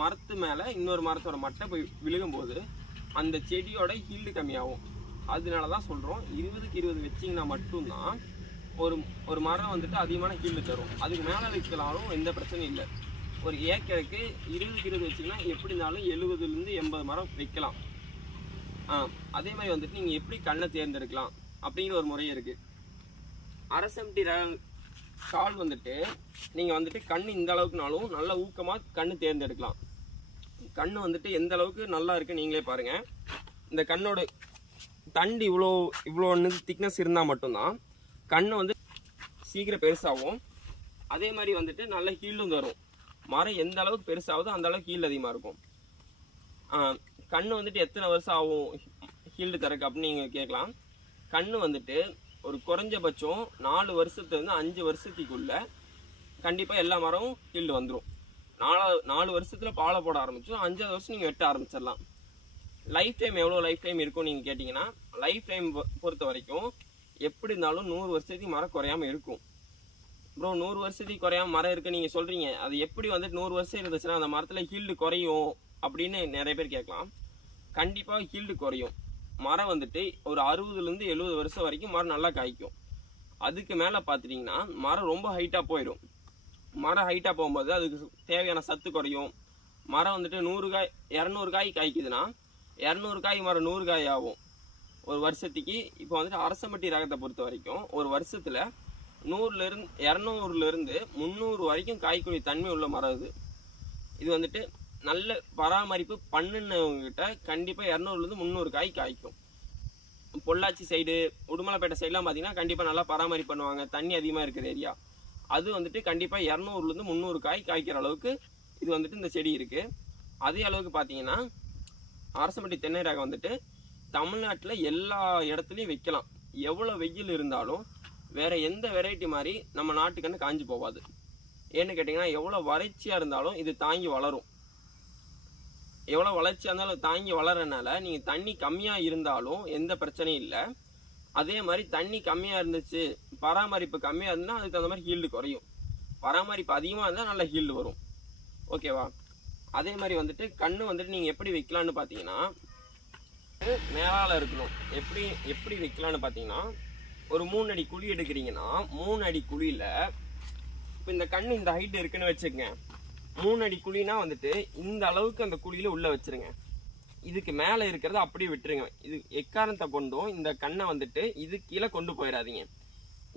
மரத்து மேலே இன்னொரு மரத்தோட மட்டை போய் விழுகும்போது அந்த செடியோட ஹீல்டு கம்மியாகும். அதனால தான் சொல்கிறோம் 20க்கு 20 வச்சிங்கன்னா மட்டும்தான் ஒரு மரம் வந்துட்டு அதிகமான ஹீல்டு தரும். அதுக்கு மேலே வைக்கலாலும் எந்த பிரச்சனையும் இல்லை. ஒரு ஏக்கருக்கு 20க்கு 20 வச்சிங்கன்னா எப்படி இருந்தாலும் 70லேருந்து 80 மரம் வைக்கலாம். அதே மாதிரி வந்துட்டு நீங்கள் எப்படி கண்ணை தேர்ந்தெடுக்கலாம் அப்படிங்கிற ஒரு முறை இருக்குது. அரசம்பட்டி கால் வந்துட்டு நீங்கள் வந்துட்டு கண் இந்த அளவுக்குனாலும் நல்ல ஊக்கமாக கண்ணு தேர்ந்தெடுக்கலாம். கண் வந்துட்டு எந்த அளவுக்கு நல்லா இருக்குது நீங்களே பாருங்கள். இந்த கண்ணோட தண்டு இவ்வளோ திக்னஸ் இருந்தால் மட்டும்தான் கண் வந்து சீக்கிரம் பெருசாகும். அதே மாதிரி வந்துட்டு நல்ல ஹீல்டும் தரும். மரம் எந்த அளவுக்கு பெருசாகுதோ அந்த அளவுக்கு ஹீல்டு அதிகமாக இருக்கும். கண் வந்துட்டு எத்தனை வருஷம் ஆகும் ஹீல்டு தரக்கு அப்படின்னு நீங்கள் கேட்கலாம். கண் வந்துட்டு ஒரு குறைஞ்சபட்சம் 4 வருஷத்துலேருந்து 5 வருஷத்துக்குள்ள கண்டிப்பாக எல்லா மரமும் ஹீல்டு வந்துடும். 4 வருஷத்தில் பாலை போட ஆரம்பிச்சோம், 5ஆவது வருஷம் நீங்கள் வெட்ட ஆரம்பிச்சிடலாம். லைஃப் டைம் எவ்வளோ லைஃப் டைம் இருக்கும் நீங்கள் கேட்டிங்கன்னா, லைஃப் டைம் பொறுத்த வரைக்கும் எப்படி இருந்தாலும் 100 வருஷத்துக்கு மரம் குறையாமல் இருக்கும். ப்ரோ 100 வருஷத்துக்கு குறையாமல் மரம் இருக்குது நீங்கள் சொல்கிறீங்க, அது எப்படி வந்துட்டு 100 வருஷம் இருந்துச்சுன்னா அந்த மரத்தில் ஹீல்டு குறையும் அப்படின்னு நிறைய பேர் கேட்கலாம். கண்டிப்பாக ஹீல்டு குறையும். மரம் வந்துட்டு ஒரு 60லேருந்து 70 வருஷம் வரைக்கும் மரம் நல்லா காய்க்கும். அதுக்கு மேலே பார்த்துட்டிங்கன்னா மரம் ரொம்ப ஹைட்டாக போயிடும். மரம் ஹைட்டாக போகும்போது அதுக்கு தேவையான சத்து குறையும். மரம் வந்துட்டு 100 காய் 200 காய் காய்க்குதுன்னா 200 காய் மரம் 100 காய் ஆகும் ஒரு வருஷத்துக்கு. இப்போ வந்துட்டு அரசம்பட்டி ரகத்தை பொறுத்த வரைக்கும் ஒரு வருஷத்தில் 200லேருந்து 300 வரைக்கும் காய்க்கூடிய தன்மை உள்ள மரம் இது வந்துட்டு நல்ல பராமரிப்பு பண்ணுனவங்ககிட்ட கண்டிப்பாக 200லேருந்து 300 காய் காய்க்கும். பொள்ளாச்சி சைடு உடுமலைப்பேட்டை சைடெலாம் பார்த்தீங்கன்னா கண்டிப்பாக நல்லா பராமரிப்பு பண்ணுவாங்க, தண்ணி அதிகமாக இருக்கிற ஏரியா. அது வந்துட்டு கண்டிப்பாக 200லேருந்து 300 காய் காய்க்கிற அளவுக்கு இது வந்துட்டு இந்த செடி இருக்குது. அதே அளவுக்கு பார்த்தீங்கன்னா அரசம்பட்டி தென்னை ரகம் வந்துட்டு தமிழ்நாட்டில் எல்லா இடத்துலையும் வைக்கலாம். எவ்வளோ வெயில் இருந்தாலும் வேறு எந்த வெரைட்டி மாதிரி நம்ம நாட்டுக்கன்னு காஞ்சி போகாது. ஏன்னு கேட்டிங்கன்னா எவ்வளோ வறட்சியாக இருந்தாலும் இது தாங்கி வளரும். எவ்வளோ வளர்ச்சியாக இருந்தாலும் தாங்கி வளரனால நீங்கள் தண்ணி கம்மியாக இருந்தாலும் எந்த பிரச்சனையும் இல்லை. அதே மாதிரி தண்ணி கம்மியாக இருந்துச்சு, பராமரிப்பு கம்மியாக இருந்தால் அதுக்கு தகுந்த மாதிரி ஹீல்டு குறையும். பராமரிப்பு அதிகமாக இருந்தால் நல்ல ஹீல்டு வரும். ஓகேவா? அதே மாதிரி வந்துட்டு கண் வந்துட்டு நீங்கள் எப்படி வைக்கலான்னு பார்த்தீங்கன்னா மேலால் இருக்கணும். எப்படி வைக்கலான்னு பார்த்தீங்கன்னா ஒரு 3 அடி குழி எடுக்கிறீங்கன்னா 3 அடி குழியில் இப்போ இந்த கண் இந்த ஹைட் இருக்குன்னு வச்சுக்கங்க. 3 அடி குழினா வந்துட்டு இந்த அளவுக்கு அந்த குழியில் உள்ளே வச்சுருங்க. இதுக்கு மேலே இருக்கிறத அப்படியே விட்டுருங்க. இது எக்காரணத்தை கொண்டும் இந்த கண்ணை வந்துட்டு இது கீழே கொண்டு போயிடாதீங்க.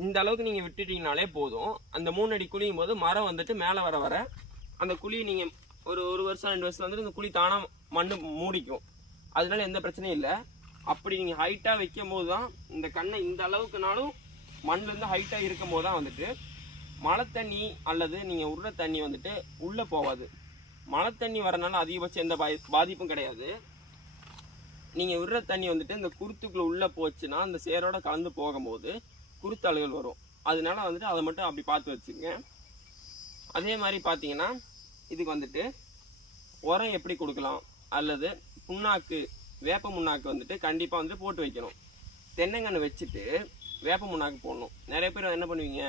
இந்த அளவுக்கு நீங்கள் விட்டுட்டீங்கனாலே போதும். அந்த 3 அடி குழியும் போது மரம் வந்துட்டு மேலே வர அந்த குழியை நீங்கள் ஒரு வருஷம் 2 வருஷம் வந்துட்டு இந்த குழி தானாக மண் மூடிக்கும். அதனால எந்த பிரச்சனையும் இல்லை. அப்படி நீங்கள் ஹைட்டாக வைக்கும் போது தான் இந்த கண்ணை இந்த அளவுக்குனாலும் மண்ணிலேருந்து ஹைட்டாக இருக்கும் போது தான் வந்துட்டு மழை தண்ணி அல்லது நீங்கள் விடுற தண்ணி வந்துட்டு உள்ளே போகாது. மழை தண்ணி வரனால அதிகபட்சம் எந்த பாதிப்பும் கிடையாது. நீங்கள் விடுற தண்ணி வந்துட்டு இந்த குருத்துக்குள்ளே உள்ளே போச்சுன்னா அந்த சேரோட கலந்து போகும்போது குருத்தழுகல் வரும். அதனால வந்துட்டு அதை மட்டும் அப்படி பார்த்து வச்சுங்க. அதே மாதிரி பார்த்தீங்கன்னா இதுக்கு வந்துட்டு உரம் எப்படி கொடுக்கலாம் அல்லது புண்ணாக்கு வேப்ப முன்னாக்கு வந்துட்டு கண்டிப்பாக வந்துட்டு போட்டு வைக்கணும். தென்னங்கன்று வச்சுட்டு வேப்ப முன்னாக்கு போடணும். நிறைய பேர் என்ன பண்ணுவீங்க,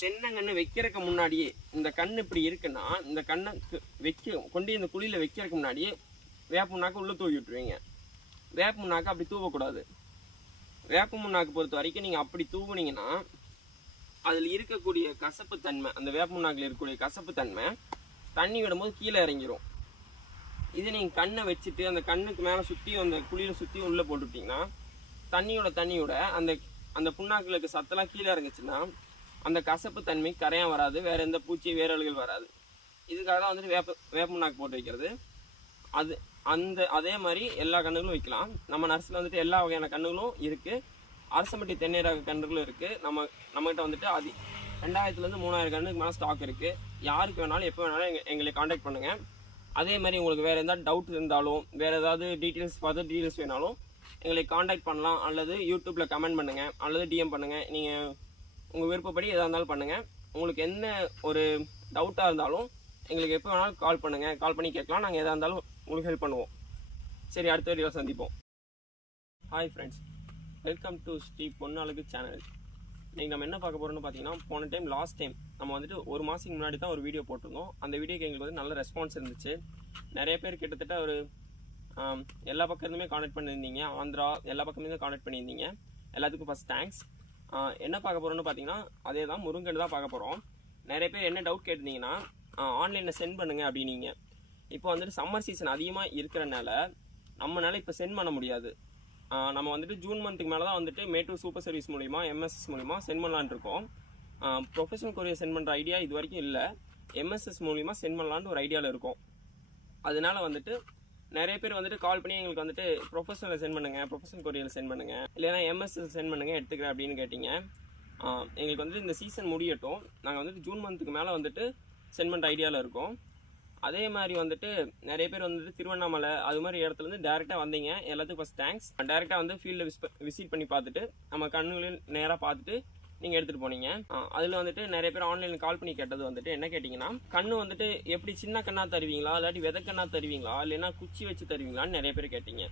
தென்னங்கன்று வைக்கிறதுக்கு முன்னாடியே இந்த கண் இப்படி இருக்குன்னா இந்த கண்ணை கொண்டு இந்த குழியில் வைக்கிறதுக்கு முன்னாடியே வேப்ப முன்னாக்கு உள்ளே தூவி விட்டுருவீங்க. வேப்ப முன்னாக்கு அப்படி தூவக்கூடாது. வேப்ப முன்னாக்கு பொறுத்த வரைக்கும் நீங்கள் அப்படி தூவுனீங்கன்னா அதில் இருக்கக்கூடிய கசப்பு தன்மை, அந்த வேப்ப முன்னாக்கில் இருக்கக்கூடிய கசப்பு தன்மை தண்ணி விடும்போது கீழே இறங்கிடும். இதை நீங்கள் கண்ணை வச்சுட்டு அந்த கண்ணுக்கு மேலே சுற்றியும் அந்த குழியில் சுற்றியும் உள்ளே போட்டுவிட்டிங்கன்னா தண்ணியோட அந்த புண்ணாக்கில் இருக்க சத்தெல்லாம் கீழே இறங்குச்சுன்னா அந்த கசப்பு தன்மை கரையான் வராது, வேறு எந்த பூச்சி வேரல்கள் வராது. இதுக்காக தான் வந்துட்டு வேப்ப முன்னாக்கு போட்டு வைக்கிறது. அதே மாதிரி எல்லா கன்றுகளும் வைக்கலாம். நம்ம நர்ஸில் வந்துட்டு எல்லா வகையான கன்றுகளும் இருக்குது. அரசம்பட்டி தென்னை ரக கன்றுகளும் இருக்குது. நம்மகிட்ட வந்துட்டு 2000லேருந்து 3000 கன்றுக்கு மேலே ஸ்டாக் இருக்குது. யாருக்கு வேணாலும் எப்போ வேணாலும் எங்களை காண்டாக்ட் பண்ணுங்கள். அதே மாதிரி உங்களுக்கு வேறு எதாவது டவுட் இருந்தாலும் வேறு ஏதாவது டீட்டெயில்ஸ் வேணாலும் எங்களை காண்டாக்ட் பண்ணலாம். அல்லது யூடியூப்பில் கமெண்ட் பண்ணுங்கள் அல்லது டிஎம் பண்ணுங்கள். நீங்கள் உங்கள் விருப்பப்படி எதாக இருந்தாலும் பண்ணுங்கள். உங்களுக்கு என்ன ஒரு டவுட்டாக இருந்தாலும் எங்களுக்கு எப்போ வேணாலும் கால் பண்ணி கேட்கலாம். நாங்கள் எதாக இருந்தாலும் உங்களுக்கு ஹெல்ப் பண்ணுவோம். சரி, அடுத்த வீடியோவில் சந்திப்போம். Hi friends, welcome to Shri Ponnazhagu channel. இன்றைக்கி நம்ம என்ன பார்க்க போகிறோம்னு பார்த்தீங்கன்னா, போன டைம் லாஸ்ட் டைம் நம்ம வந்துட்டு ஒரு மாதத்துக்கு முன்னாடி தான் ஒரு வீடியோ போட்டிருந்தோம். அந்த வீடியோக்கு எங்களுக்கு வந்து நல்ல ரெஸ்பான்ஸ் இருந்துச்சு. நிறைய பேர் கிட்டத்தட்ட ஒரு எல்லா பக்கம் இருந்துமே கான்டெக்ட் பண்ணியிருந்தீங்க. ஆந்திரா எல்லா பக்கமே கான்டெக்ட் பண்ணியிருந்தீங்க. எல்லாத்துக்கும் ஃபஸ்ட் தேங்க்ஸ். என்ன பார்க்க போகிறோம்னு பார்த்தீங்கன்னா, அதே தான் முருங்கன் தான் பார்க்க போகிறோம். நிறைய பேர் என்ன டவுட் கேட்டிருந்தீங்கன்னா, ஆன்லைனில் சென்ட் பண்ணுங்கள் அப்படின்னீங்க. இப்போ வந்துட்டு சம்மர் சீசன் அதிகமாக இருக்கிறனால நம்மளால் இப்போ சென்ட் பண்ண முடியாது. நம்ம வந்துட்டு ஜூன் மந்த்துக்கு மேலே தான் வந்துட்டு மேட்டூர் சூப்பர் சர்வீஸ் மூலிமா எம்எஸ்எஸ் மூலிமா சென்ட் பண்ணலான் இருக்கோம். ப்ரொஃபஷனல் கொரியர் சென்ட் பண்ணுற ஐடியா இது வரைக்கும் இல்லை. எம்எஸ்எஸ் மூலிமா சென்ட் பண்ணலான்னு ஒரு ஐடியாவில் இருக்கும். அதனால வந்துட்டு நிறைய பேர் வந்துட்டு கால் பண்ணி எங்களுக்கு வந்துட்டு ப்ரொஃபஷனலில் சென்ட் பண்ணுங்கள், ப்ரொஃபஷனல் கொரியரில் சென்ட் பண்ணுங்கள், இல்லைனா எம்எஸ்எஸ் சென்ட் பண்ணுங்கள் எடுத்துக்கிறேன் அப்படின்னு கேட்டிங்க. எங்களுக்கு வந்துட்டு இந்த சீசன் முடியட்டும், நாங்கள் வந்துட்டு ஜூன் மந்த்துக்கு மேலே வந்துட்டு சென்ட் பண்ணுற ஐடியாவில் இருக்கோம். அதே மாதிரி வந்துட்டு நிறைய பேர் வந்துட்டு திருவண்ணாமலை அது மாதிரி இடத்துலேருந்து டேரெக்டாக வந்தீங்க. எல்லாத்துக்கும் ஃபஸ்ட் தேங்க்ஸ். டேரெக்டாக வந்து ஃபீல்டில் விசிட் பண்ணி பார்த்துட்டு நம்ம கண்ணுகளில் நேராக பார்த்துட்டு நீங்கள் எடுத்துகிட்டு போனீங்க. அதில் வந்துட்டு நிறைய பேர் ஆன்லைனில் கால் பண்ணி கேட்டது வந்துட்டு என்ன கேட்டிங்கன்னா, கண்ணு வந்துட்டு எப்படி சின்ன கண்ணாக தருவீங்களா, இல்லாட்டி விதை கண்ணாக தருவீங்களா, இல்லைன்னா குச்சி வச்சு தருவீங்களான்னு நிறைய பேர் கேட்டிங்க.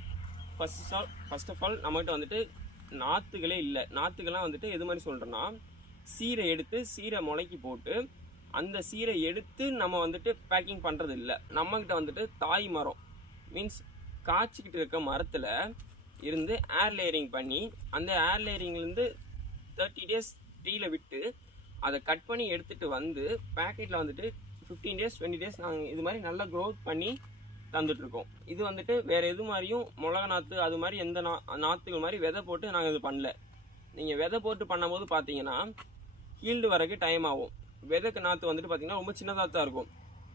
ஃபர்ஸ்ட் ஆஃப் ஆல் நம்மகிட்ட வந்துட்டு நாற்றுகளே இல்லை. நாற்றுகள்லாம் வந்துட்டு எது மாதிரி சொல்கிறேன்னா, சீரை எடுத்து சீரை முளைக்கி போட்டு அந்த சீரை எடுத்து நம்ம வந்துட்டு பேக்கிங் பண்ணுறது இல்லை. நம்மக்கிட்ட வந்துட்டு தாய் மரம் மீன்ஸ் காய்ச்சிக்கிட்டு இருக்க மரத்தில் இருந்து ஏர் லேயரிங் பண்ணி அந்த ஏர் லேயரிங்லேருந்து 30 days ட்ரீயில் விட்டு அதை கட் பண்ணி எடுத்துகிட்டு வந்து பேக்கெட்டில் வந்துட்டு 15 days 20 days நாங்கள் இது மாதிரி நல்லா க்ரோத் பண்ணி தந்துட்டுருக்கோம். இது வந்துட்டு வேறு எது மாதிரியும் மிளகா நாற்று அது மாதிரி எந்த நாற்றுகள் மாதிரி விதை போட்டு நாங்கள் இது பண்ணல. நீங்கள் விதை போட்டு பண்ணும்போது பார்த்தீங்கன்னா ஹீல்டு வரக்கு டைம் ஆகும். விதைக்கு நாற்று வந்துட்டு பார்த்தீங்கன்னா ரொம்ப சின்னதாக தான் இருக்கும்.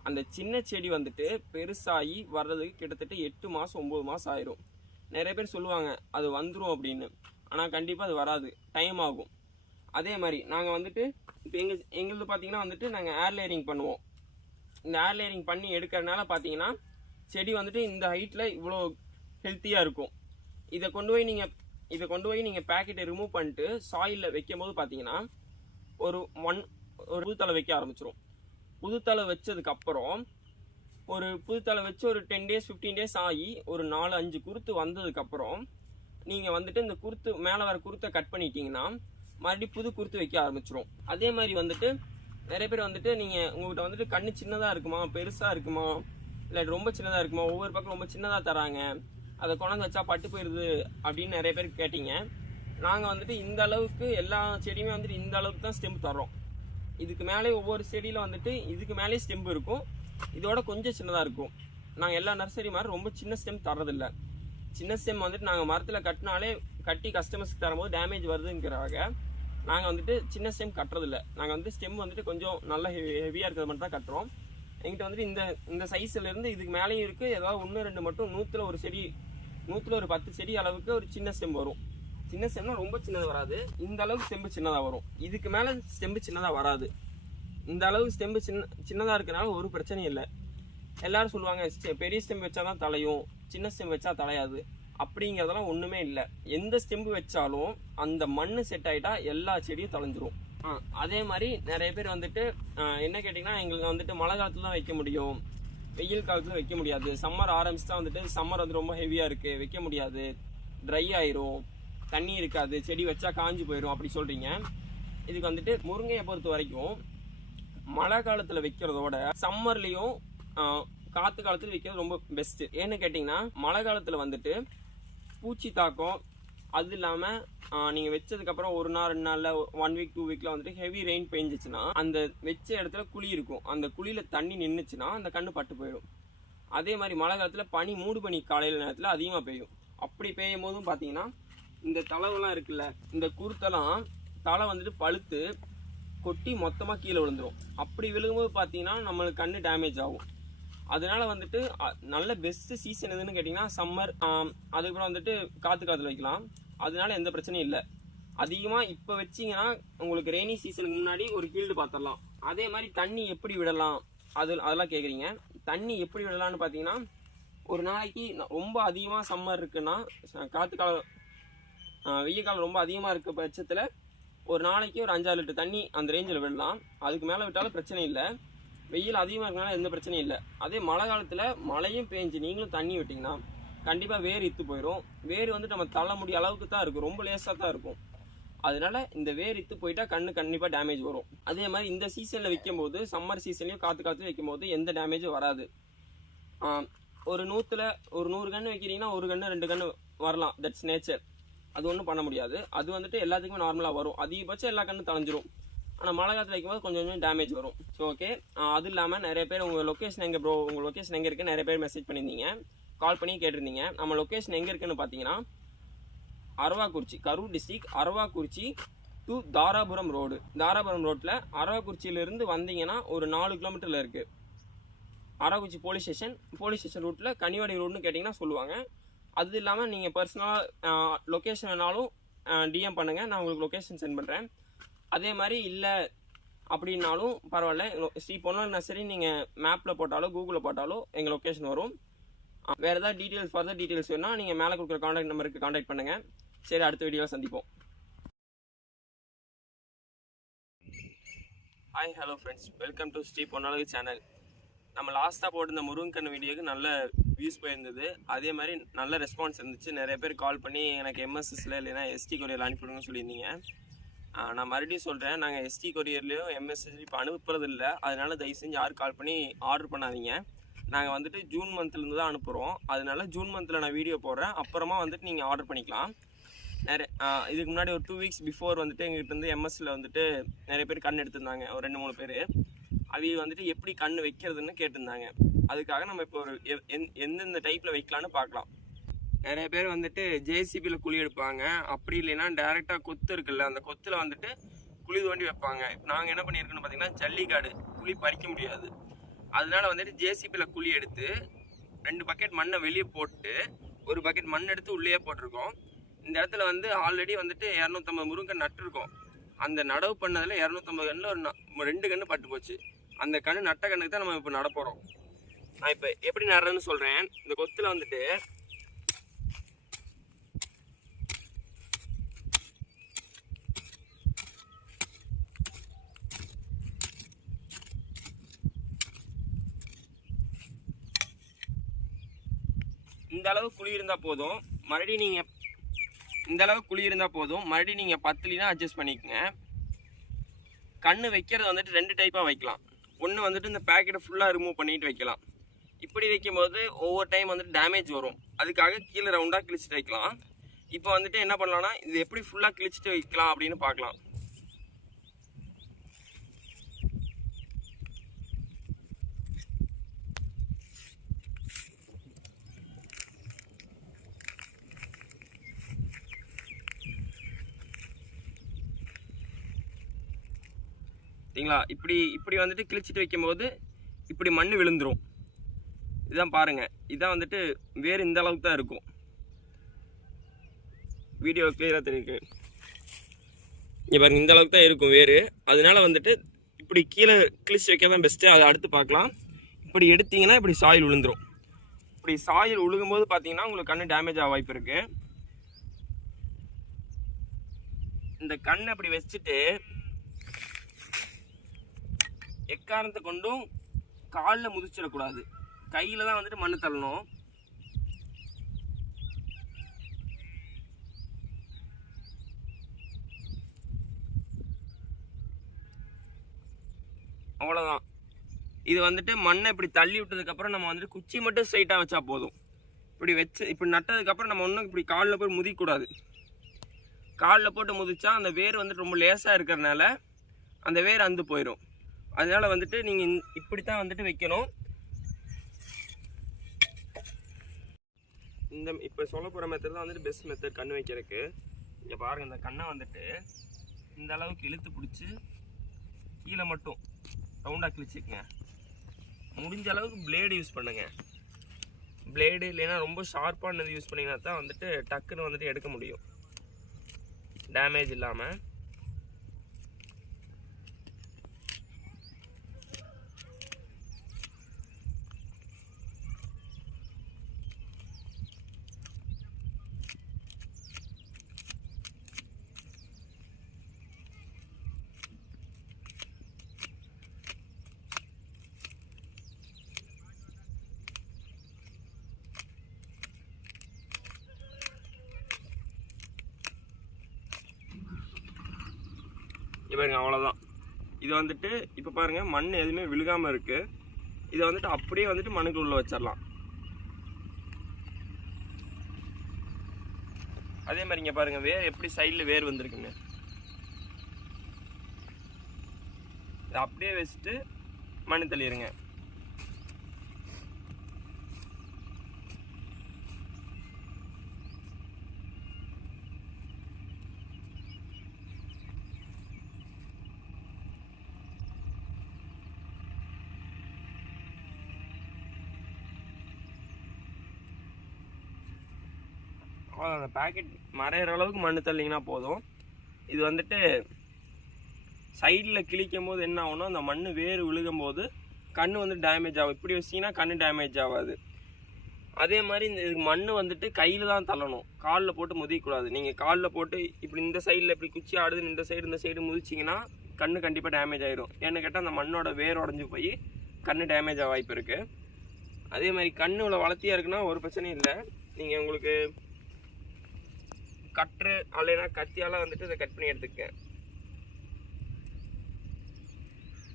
அந்த சின்ன செடி வந்துட்டு பெருசாகி வர்றதுக்கு கிட்டத்தட்ட 8 மாதம் 9 மாதம் ஆயிரும். நிறைய பேர் சொல்லுவாங்க அது வந்துடும் அப்படின்னு, ஆனால் கண்டிப்பாக அது வராது, டைம் ஆகும். அதே மாதிரி நாங்கள் வந்துட்டு இப்போ எங்களது பார்த்தீங்கன்னா வந்துட்டு நாங்கள் ஏர் லேயரிங் பண்ணுவோம். இந்த ஏர் லேயரிங் பண்ணி எடுக்கிறதுனால பார்த்தீங்கன்னா செடி வந்துட்டு இந்த ஹைட்டில் இவ்வளோ ஹெல்த்தியாக இருக்கும். இதை கொண்டு போய் நீங்கள் பேக்கெட்டை ரிமூவ் பண்ணிட்டு சாயிலில் வைக்கும் போது பார்த்தீங்கன்னா ஒரு புதுத்தலை வைக்க ஆரம்பிச்சிடும். புதுத்தலை வச்சதுக்கப்புறம் புதுத்தலை வச்சு ஒரு 10 days 15 days ஆகி ஒரு 4-5 குருத்து வந்ததுக்கப்புறம் நீங்கள் வந்துட்டு இந்த குருத்து மேலே வர குருத்தை கட் பண்ணிட்டீங்கன்னா மறுபடியும் புது குருத்து வைக்க ஆரம்பிச்சிடும். அதே மாதிரி வந்துட்டு நிறைய பேர் வந்துட்டு நீங்கள் உங்கள்கிட்ட வந்துட்டு கண்ணு சின்னதாக இருக்குமா, பெருசாக இருக்குமா, இல்லை ரொம்ப சின்னதாக இருக்குமா, ஒவ்வொரு பக்கம் ரொம்ப சின்னதாக தராங்க, அதை கொண்டாந்து வச்சா பட்டு போயிடுது அப்படின்னு நிறைய பேர் கேட்டீங்க. நாங்கள் வந்துட்டு இந்த அளவுக்கு எல்லா செடியுமே வந்துட்டு இந்த அளவுக்கு தான் ஸ்டெம் தர்றோம். இதுக்கு மேலே ஒவ்வொரு செடியில் வந்துட்டு இதுக்கு மேலே ஸ்டெம்பு இருக்கும், இதோட கொஞ்சம் சின்னதாக இருக்கும். நாங்கள் எல்லா நர்சரி மாதிரி ரொம்ப சின்ன ஸ்டெம் தரதில்ல. சின்ன ஸ்டெம் வந்துட்டு நாங்கள் மரத்தில் கட்டி கஸ்டமர்ஸ்க்கு தரும்போது டேமேஜ் வருதுங்கிறதாக நாங்கள் வந்துட்டு சின்ன ஸ்டெம் கட்டுறதில்ல. நாங்கள் வந்து ஸ்டெம் வந்துட்டு கொஞ்சம் நல்லா ஹெவியாக இருக்கிறது மட்டும் தான் கட்டுறோம். எங்கிட்ட வந்துட்டு இந்த சைஸ்லேருந்து இதுக்கு மேலேயும் இருக்குது. ஏதாவது 1-2 மட்டும் 100ல் ஒரு செடி 100ல் ஒரு 10 செடி அளவுக்கு ஒரு சின்ன ஸ்டெம் வரும். சின்ன ஸ்டெம்னா ரொம்ப சின்னது வராது, இந்த அளவுக்கு ஸ்டெம்பு சின்னதாக வரும். இதுக்கு மேலே ஸ்டெம்பு சின்னதாக வராது. இந்த அளவுக்கு ஸ்டெம்பு சின்னதாக இருக்கிறனால ஒரு பிரச்சனையும் இல்லை. எல்லோரும் சொல்லுவாங்க பெரிய ஸ்டெம்பு வச்சா தான் தலையும், சின்ன ஸ்டெம்பு வச்சா தலையாது. அப்படிங்கிறதெல்லாம் ஒன்றுமே இல்லை. எந்த ஸ்டெம்பு வச்சாலும் அந்த மண் செட் ஆகிட்டா எல்லா செடியும் தொலைஞ்சிரும். அதே மாதிரி நிறைய பேர் வந்துட்டு என்ன கேட்டிங்கன்னா, எங்களுக்கு வந்துட்டு மழை காலத்தில் தான் வைக்க முடியும், வெயில் காலத்தில் வைக்க முடியாது. சம்மர் ஆரம்பிச்சுட்டா வந்துட்டு சம்மர் வந்து ரொம்ப ஹெவியாக இருக்குது, வைக்க முடியாது, ட்ரை ஆயிரும், தண்ணி இருக்காது, செடி வச்சா காஞ்சி போயிடும் அப்படி சொல்கிறீங்க. இதுக்கு வந்துட்டு முருங்கையை பொறுத்த வரைக்கும் மழை காலத்தில் வைக்கிறதோட சம்மர்லேயும் காற்று காலத்தில் வைக்கிறது ரொம்ப பெஸ்ட்டு. ஏன்னு கேட்டிங்கன்னா, மழை காலத்தில் வந்துட்டு பூச்சி தாக்கம், அது இல்லாமல் நீங்கள் வச்சதுக்கப்புறம் 1 நாள் 2 நாளில் 1 week 2 weekல வந்துட்டு ஹெவி ரெயின் பெஞ்சிச்சுன்னா அந்த வச்ச இடத்துல குழி இருக்கும், அந்த குழியில் தண்ணி நின்றுச்சுன்னா அந்த கண்ணு பட்டு போயிடும். அதே மாதிரி மழை காலத்தில் மூடு பனி காலையில் நேரத்தில் அதிகமாக பெய்யும். அப்படி பெய்யும் போதும் பார்த்தீங்கன்னா இந்த தலைவெல்லாம் இருக்குல்ல, இந்த குருத்தெல்லாம் தலை வந்துட்டு பழுத்து கொட்டி மொத்தமாக கீழே விழுந்துடும். அப்படி விழுகும்போது பார்த்தீங்கன்னா நம்மளுக்கு கண்ணு டேமேஜ் ஆகும். அதனால வந்துட்டு நல்ல பெஸ்ட்டு சீசன் எதுன்னு கேட்டிங்கன்னா சம்மர். அதுக்கப்புறம் வந்துட்டு காற்றுல வைக்கலாம், அதனால எந்த பிரச்சனையும் இல்லை. அதிகமாக இப்போ வச்சிங்கன்னா உங்களுக்கு ரெய்னி சீசனுக்கு முன்னாடி ஒரு ஃபீல்டு பார்த்துடலாம். அதே மாதிரி தண்ணி எப்படி விடலாம் அதெல்லாம் கேட்குறீங்க. தண்ணி எப்படி விடலான்னு பார்த்தீங்கன்னா, ஒரு நாளைக்கு ரொம்ப அதிகமாக சம்மர் இருக்குன்னா வெய்ய காலம் ரொம்ப அதிகமாக இருக்க பட்சத்தில் ஒரு நாளைக்கு ஒரு 5-6 லிட்டர் தண்ணி அந்த ரேஞ்சில் விடலாம். அதுக்கு மேலே விட்டாலும் பிரச்சனை இல்லை. வெயில் அதிகமாக இருக்கனால எந்த பிரச்சனையும் இல்லை. அதே மழை காலத்தில் மழையும் பேஞ்சு நீங்களும் தண்ணி விட்டிங்கன்னா கண்டிப்பாக வேர் இத்து போயிடும். வேர் வந்துட்டு நம்ம தள்ள முடிய அளவுக்கு தான் இருக்கும், ரொம்ப லேசாக தான் இருக்கும். அதனால இந்த வேர் இத்து போயிட்டா கண்ணு கண்டிப்பாக டேமேஜ் வரும். அதே மாதிரி இந்த சீசனில் வைக்கும்போது, சம்மர் சீசன்லேயும் காற்று வைக்கும்போது எந்த டேமேஜும் வராது. ஒரு 100 கன்று வைக்கிறீங்கன்னா 1 கன்று 2 கன்று வரலாம், தட்ஸ் நேச்சர். அது ஒன்றும் பண்ண முடியாது. அது வந்துட்டு எல்லாத்துக்குமே நார்மலாக வரும். அதிகபட்சம் எல்லா கண்ணும் தலைஞ்சிரும். ஆனால் மழை காலத்தில் வைக்கும்போது கொஞ்சம் டேமேஜ் வரும். So okay. அது இல்லாமல் நிறைய பேர் உங்கள் லொக்கேஷன் எங்கே ப்ரோ, உங்கள் லொக்கேஷன் எங்கே இருக்குது நிறைய பேர் மெசேஜ் பண்ணியிருந்தீங்க, கால் பண்ணி கேட்டிருந்தீங்க. நம்ம லொக்கேஷன் எங்கே இருக்குன்னு பார்த்தீங்கன்னா Aravakurichi, Karur district Aravakurichi to Dharapuram road. Dharapuram ரோட்டில் அரவாக்குறிச்சியிலேருந்து வந்தீங்கன்னா ஒரு 4 கிலோமீட்டரில் இருக்குது அரவாக்குறிச்சி போலீஸ் ஸ்டேஷன் ரூட்டில் கனிவாடி ரோடுன்னு கேட்டிங்கன்னா சொல்லுவாங்க. அது இல்லாமல் நீங்கள் பர்சனலாக லொக்கேஷன் வேணாலும் டிஎம் பண்ணுங்கள், நான் உங்களுக்கு லொக்கேஷன் சென்ட் பண்ணுறேன். அதே மாதிரி இல்லை அப்படின்னாலும் பரவாயில்ல, ஸ்ரீ பொன்னல் நர்சரி நீங்கள் மேப்பில் போட்டாலோ கூகுளில் போட்டாலோ எங்கள் லொக்கேஷன் வரும். வேறு ஏதாவது ஃபர்தர் டீட்டெயில்ஸ் வேணால் நீங்கள் மேலே கொடுக்குற காண்டாக்ட் நம்பருக்கு காண்டாக்ட் பண்ணுங்கள். சரி, அடுத்த வீடியோவில் சந்திப்போம். Hi hello friends, welcome to Shri Ponnazhagu channel. நம்ம லாஸ்ட்டாக போட்டிருந்த முருங்கன் வீடியோக்கு நல்ல வியூஸ் போயிருந்தது. அதே மாதிரி நல்ல ரெஸ்பான்ஸ் இருந்துச்சு. நிறைய பேர் கால் பண்ணி எனக்கு எம்எஸ்எஸ்ல இல்லைன்னா எஸ்டி கொரியரில் அனுப்பிவிடுங்கன்னு சொல்லியிருந்தீங்க. நான் மறுபடியும் சொல்கிறேன், நாங்கள் எஸ்டி கொரியர்லேயும் எம்எஸ்எஸ் இப்போ அனுப்புறதில்ல. அதனால தயவு செஞ்சு யாரும் கால் பண்ணி ஆர்டர் பண்ணாதீங்க. நாங்கள் வந்துட்டு ஜூன் மந்த்லேருந்து தான் அனுப்புகிறோம். அதனால ஜூன் மந்தில் நான் வீடியோ போடுறேன், அப்புறமா வந்துட்டு நீங்கள் ஆர்டர் பண்ணிக்கலாம். இதுக்கு முன்னாடி ஒரு 2 வீக்ஸ் பிஃபோர் வந்துட்டு எங்கள்கிட்ட இருந்து எம்எஸ்சில் வந்துட்டு நிறைய பேர் கண் எடுத்திருந்தாங்க, ஒரு 2-3 பேர். அவங்க வந்துட்டு எப்படி கண் வைக்கிறதுன்னு கேட்டிருந்தாங்க. அதுக்காக நம்ம இப்போ ஒரு எந்தெந்த டைப்பில் வைக்கலான்னு பார்க்கலாம். நிறைய பேர் வந்துட்டு ஜேசிபியில் குழி எடுப்பாங்க, அப்படி இல்லைன்னா டேரெக்டாக கொத்து இருக்குல்ல, அந்த கொத்தில் வந்துட்டு குழி தோண்டி வைப்பாங்க. இப்போ நாங்கள் என்ன பண்ணியிருக்கோன்னு பார்த்தீங்கன்னா ஜல்லிக்காடு, குழி பறிக்க முடியாது. அதனால வந்துட்டு ஜேசிபியில் குழி எடுத்து 2 பக்கெட் மண்ணை வெளியே போட்டு 1 பக்கெட் மண் எடுத்து உள்ளே போட்டிருக்கோம். இந்த இடத்துல வந்து ஆல்ரெடி வந்துட்டு 250 முருங்கன் நட்டுருக்கோம். அந்த நடவு பண்ணதில் 250 கண்ணில் ஒரு 2 கன்று பட்டு போச்சு. அந்த கன்று நட்ட கண்ணுக்கு தான் நம்ம இப்போ நட போகிறோம். நான் இப்போ எப்படி நடுறேன்னு சொல்கிறேன். இந்த கொத்தில் வந்துட்டு இந்த அளவு குழி இருந்தால் போதும். மறுபடியும் நீங்கள் இந்த அளவு குழி இருந்தால் போதும். மறுபடியும் நீங்கள் 10 அட்ஜஸ்ட் பண்ணிக்கோங்க. கண்ணு வைக்கிறது வந்துட்டு 2 டைப்பாக வைக்கலாம். ஒன்று வந்துட்டு இந்த பேக்கெட்டை ஃபுல்லாக ரிமூவ் பண்ணிட்டு வைக்கலாம். இப்படி வைக்கும்போது ஒவ்வொரு டைம் வந்துட்டு டேமேஜ் வரும். அதுக்காக கீழே ரவுண்டாக கிழிச்சிட்டு வைக்கலாம். இப்போ வந்துட்டு என்ன பண்ணலாம்னா, இது எப்படி ஃபுல்லாக கிழிச்சிட்டு வைக்கலாம் அப்படின்னு பார்க்கலாம். சரிங்களா? இப்படி வந்துட்டு கிழிச்சிட்டு வைக்கும்போது இப்படி மண் விழுந்துடும். இதுதான் பாருங்கள், இதுதான் வந்துட்டு வேறு இந்த அளவுக்கு தான் இருக்கும். வீடியோ கிளியராக தெரியுது. இங்கே பாருங்கள், இந்த அளவுக்கு தான் இருக்கும் வேறு. அதனால வந்துட்டு இப்படி கீழே கிழிச்சு வைக்க தான் பெஸ்ட்டு. அதை அடுத்து பார்க்கலாம். இப்படி எடுத்தீங்கன்னா இப்படி சாயில் விழுந்துடும். இப்படி சாயில் விழுகும்போது பார்த்தீங்கன்னா உங்களுக்கு கண்ணு டேமேஜ் ஆக வாய்ப்பு இருக்குது. இந்த கண்ணை அப்படி வச்சுட்டு எக்காரணத்தை கொண்டும் காலில் முதிச்சிடக்கூடாது. கையில் தான் வந்துட்டு மண் தள்ளணும். அவ்வளோதான். இது வந்துட்டு மண்ணை இப்படி தள்ளி விட்டதுக்கப்புறம் நம்ம வந்துட்டு குச்சி மட்டும் ஸ்ட்ரைட்டாக வச்சா போதும். இப்படி நட்டதுக்கப்புறம் நம்ம ஒன்றும் இப்படி காலில் போய் முதிக்கூடாது. காலில் போட்டு முதிச்சா அந்த வேர் வந்துட்டு ரொம்ப லேசாக இருக்கிறதுனால அந்த வேர் அந்து போயிடும். அதனால் வந்துட்டு நீங்கள் இப்படித்தான் வந்துட்டு வைக்கணும். இப்போ சொல்ல போகிற மெத்தட் தான் வந்துட்டு பெஸ்ட் மெத்தட் கண் வைக்கிறதுக்கு. இங்கே பாருங்கள், இந்த கண்ணை வந்துட்டு இந்த அளவுக்கு இழுத்து பிடிச்சி கீழே மட்டும் ரவுண்டாக கிழிச்சிக்கங்க. முடிஞ்ச அளவுக்கு பிளேடு யூஸ் பண்ணுங்கள். பிளேடு இல்லைன்னா ரொம்ப ஷார்ப்பானது யூஸ் பண்ணிங்கன்னா தான் வந்துட்டு டக்குன்னு வந்துட்டு எடுக்க முடியும் டேமேஜ் இல்லாமல். பாருங்க அவ்வளோதான். இது வந்துட்டு இப்போ பாருங்கள் மண் எதுவுமே விழுகாமல் இருக்குது. இதை வந்துட்டு அப்படியே வந்துட்டு மண்ணுக்கு உள்ளே வச்சிடலாம். அதே மாதிரி இங்கே பாருங்கள் வேர் எப்படி சைடில் வேர் வந்திருக்குங்க. இதை அப்படியே வச்சுட்டு மண் தள்ளிடுங்க. அந்த பேக்கெட் மறையிற அளவுக்கு மண் தள்ளிங்கன்னா போதும். இது வந்துட்டு சைடில் கிழிக்கும் போது என்ன ஆகும்னா அந்த மண் வேறு விழுகும் போது கண் வந்து டேமேஜ் ஆகும். இப்படி வச்சிங்கன்னா கண் டேமேஜ் ஆகாது. அதே மாதிரி இந்த இதுக்கு மண் வந்துட்டு கையில் தான் தள்ளணும், காலில் போட்டு முதிக்கக்கூடாது. நீங்கள் காலில் போட்டு இப்படி இந்த சைடில் இப்படி குச்சி ஆடுது இந்த சைடு முதிச்சிங்கன்னா கண் கண்டிப்பாக டேமேஜ் ஆகிடும். ஏன்னு கேட்டால் அந்த மண்ணோட வேர் உடஞ்சி போய் கண் டேமேஜ் ஆக வாய்ப்பு இருக்குது. அதே மாதிரி கண் இவ்வளோ வளர்த்தியாக இருக்குன்னா ஒரு பிரச்சனையும் இல்லை. நீங்கள் உங்களுக்கு கட்ரு அல்லைனா கத்தியால் வந்துட்டு இதை கட் பண்ணி எடுத்துக்கேன்.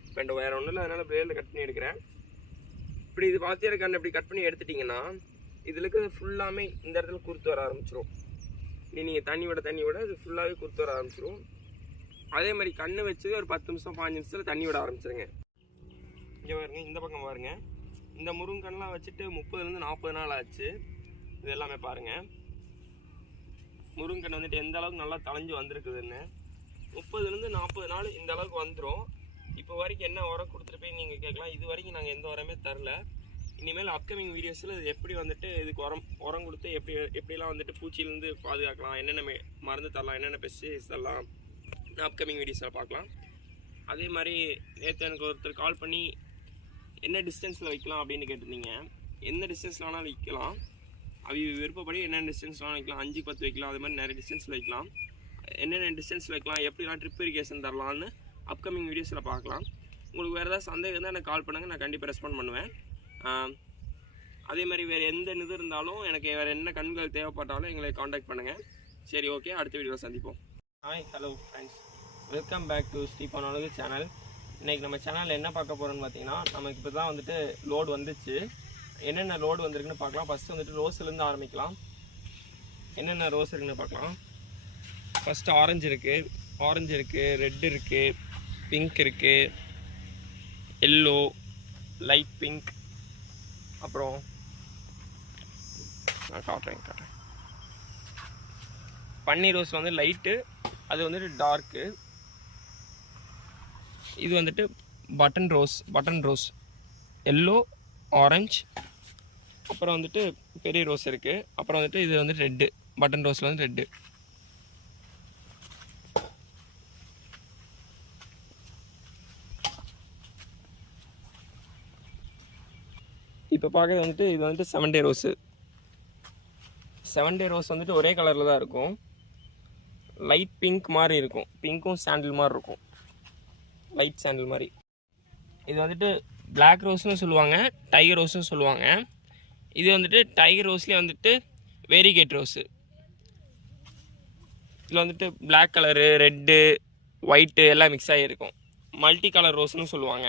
இப்போ வேறு ஒன்றும் இல்லை, அதனால் பிளேடில் கட் பண்ணி எடுக்கிறேன். இப்படி இது வளர்த்தியாக கண் இப்படி கட் பண்ணி எடுத்துட்டிங்கன்னா இதில் இருக்கிறது ஃபுல்லாமே இந்த இடத்துல குறுத்து வர ஆரம்பிச்சிடும். நீங்கள் தண்ணி விட இது ஃபுல்லாகவே குறுத்து வர ஆரம்பிச்சிடும். அதே மாதிரி கண் வச்சு ஒரு 10 நிமிஷம் 5 நிமிஷத்தில் தண்ணி விட ஆரம்பிச்சிருங்க. இங்கே பாருங்க, இந்த பக்கம் பாருங்கள், இந்த முருங்கன்லாம் வச்சுட்டு 30லேருந்து 40 நாள் ஆச்சு. இது எல்லாமே பாருங்கள் முருங்கன் வந்துட்டு எந்த அளவுக்கு நல்லா தளைஞ்சு வந்திருக்குதுன்னு. 30லேருந்து 40 நாள் இந்த அளவுக்கு வந்துடும். இப்போ வரைக்கும் என்ன உரம் கொடுத்துருப்பேன்னு நீங்கள் கேட்கலாம். இது வரைக்கும் நாங்கள் எந்த உரமே தரல. இனிமேல் அப்கமிங் வீடியோஸில் இது எப்படி வந்துட்டு இதுக்கு உரம் கொடுத்து எப்படிலாம் வந்துட்டு பூச்சியிலேருந்து பாதுகாக்கலாம், என்னென்ன மருந்து தரலாம், என்னென்ன பெஸ்டிசைட்ஸ் தரலாம், அப்கமிங் வீடியோஸில் பார்க்கலாம். அதே மாதிரி நேற்று எனக்கு ஒருத்தர் கால் பண்ணி என்ன டிஸ்டன்ஸில் வைக்கலாம் அப்படின்னு கேட்டிருந்தீங்க. எந்த டிஸ்டன்ஸில் வேணாலும் வைக்கலாம், அவங்க விருப்பப்படி என்னென்ன டிஸ்டன்ஸ்லாம் வைக்கலாம். 5-10 வைக்கலாம், அது மாதிரி நிறைய டிஸ்டன்ஸில் வைக்கலாம். என்னென்ன டிஸ்டன்ஸில் வைக்கலாம், எப்படிலாம் ட்ரிப் இரிகேஷன் தரலான்னு அப்கமிங் வீடியோஸில் பார்க்கலாம். உங்களுக்கு வேறு ஏதாவது சந்தேகம் இருந்தால் எனக்கு கால் பண்ணுங்கள், நான் கண்டிப்பாக ரெஸ்பாண்ட் பண்ணுவேன். அதே மாதிரி வேறு எந்த இது இருந்தாலும் எனக்கு வேறு என்ன கண்கள் தேவைப்பட்டாலும் எங்களை காண்டாக்ட் பண்ணுங்கள். சரி, ஓகே, அடுத்த வீடியோவில் சந்திப்போம். Hi, hello friends, welcome back to Stephen Azhagu channel. இன்றைக்கி நம்ம சேனலில் என்ன பார்க்க போகிறோன்னு பார்த்தீங்கன்னா, நமக்கு இப்போ தான் வந்துட்டு லோடு வந்துச்சு. என்னென்ன லோடு வந்திருக்குன்னு பார்க்கலாம். ஃபஸ்ட்டு வந்துட்டு ரோஸ்லேருந்து ஆரம்பிக்கலாம். என்னென்ன ரோஸ் இருக்குன்னு பார்க்கலாம். ஃபஸ்ட்டு ஆரஞ்சு இருக்குது, ரெட் இருக்குது, பிங்க் இருக்குது, எல்லோ, லைட் பிங்க், அப்புறம் நான் காட்டுறேன். பன்னீர் ரோஸ் வந்து லைட்டு, அது வந்துட்டு டார்க்கு. இது வந்துட்டு பட்டன் ரோஸ் எல்லோ, ஆரஞ்சு, அப்புறம் வந்துட்டு பெரிய ரோஸ் இருக்குது. அப்புறம் வந்துட்டு இது வந்துட்டு ரெட்டு, பட்டன் ரோஸில் வந்து ரெட்டு. இப்போ பார்க்குறது வந்துட்டு இது வந்துட்டு 7 டே ரோஸு. 7 டே ரோஸ் வந்துட்டு ஒரே கலரில் தான் இருக்கும். லைட் பிங்க் மாதிரி இருக்கும், பிங்க்கும் சாண்டில் மாதிரி இருக்கும், லைட் சாண்டில் மாதிரி. இது வந்துட்டு பிளாக் ரோஸ்னு சொல்லுவாங்க, டைகர் ரோஸ்னு சொல்லுவாங்க. இது வந்துட்டு டைகர் ரோஸ்லேயே வந்துட்டு வேரிகேட் ரோஸு. இதில் வந்துட்டு பிளாக் கலரு, ரெட்டு, ஒயிட்டு எல்லாம் மிக்ஸ் ஆகியிருக்கும். மல்டி கலர் ரோஸ்னு சொல்லுவாங்க.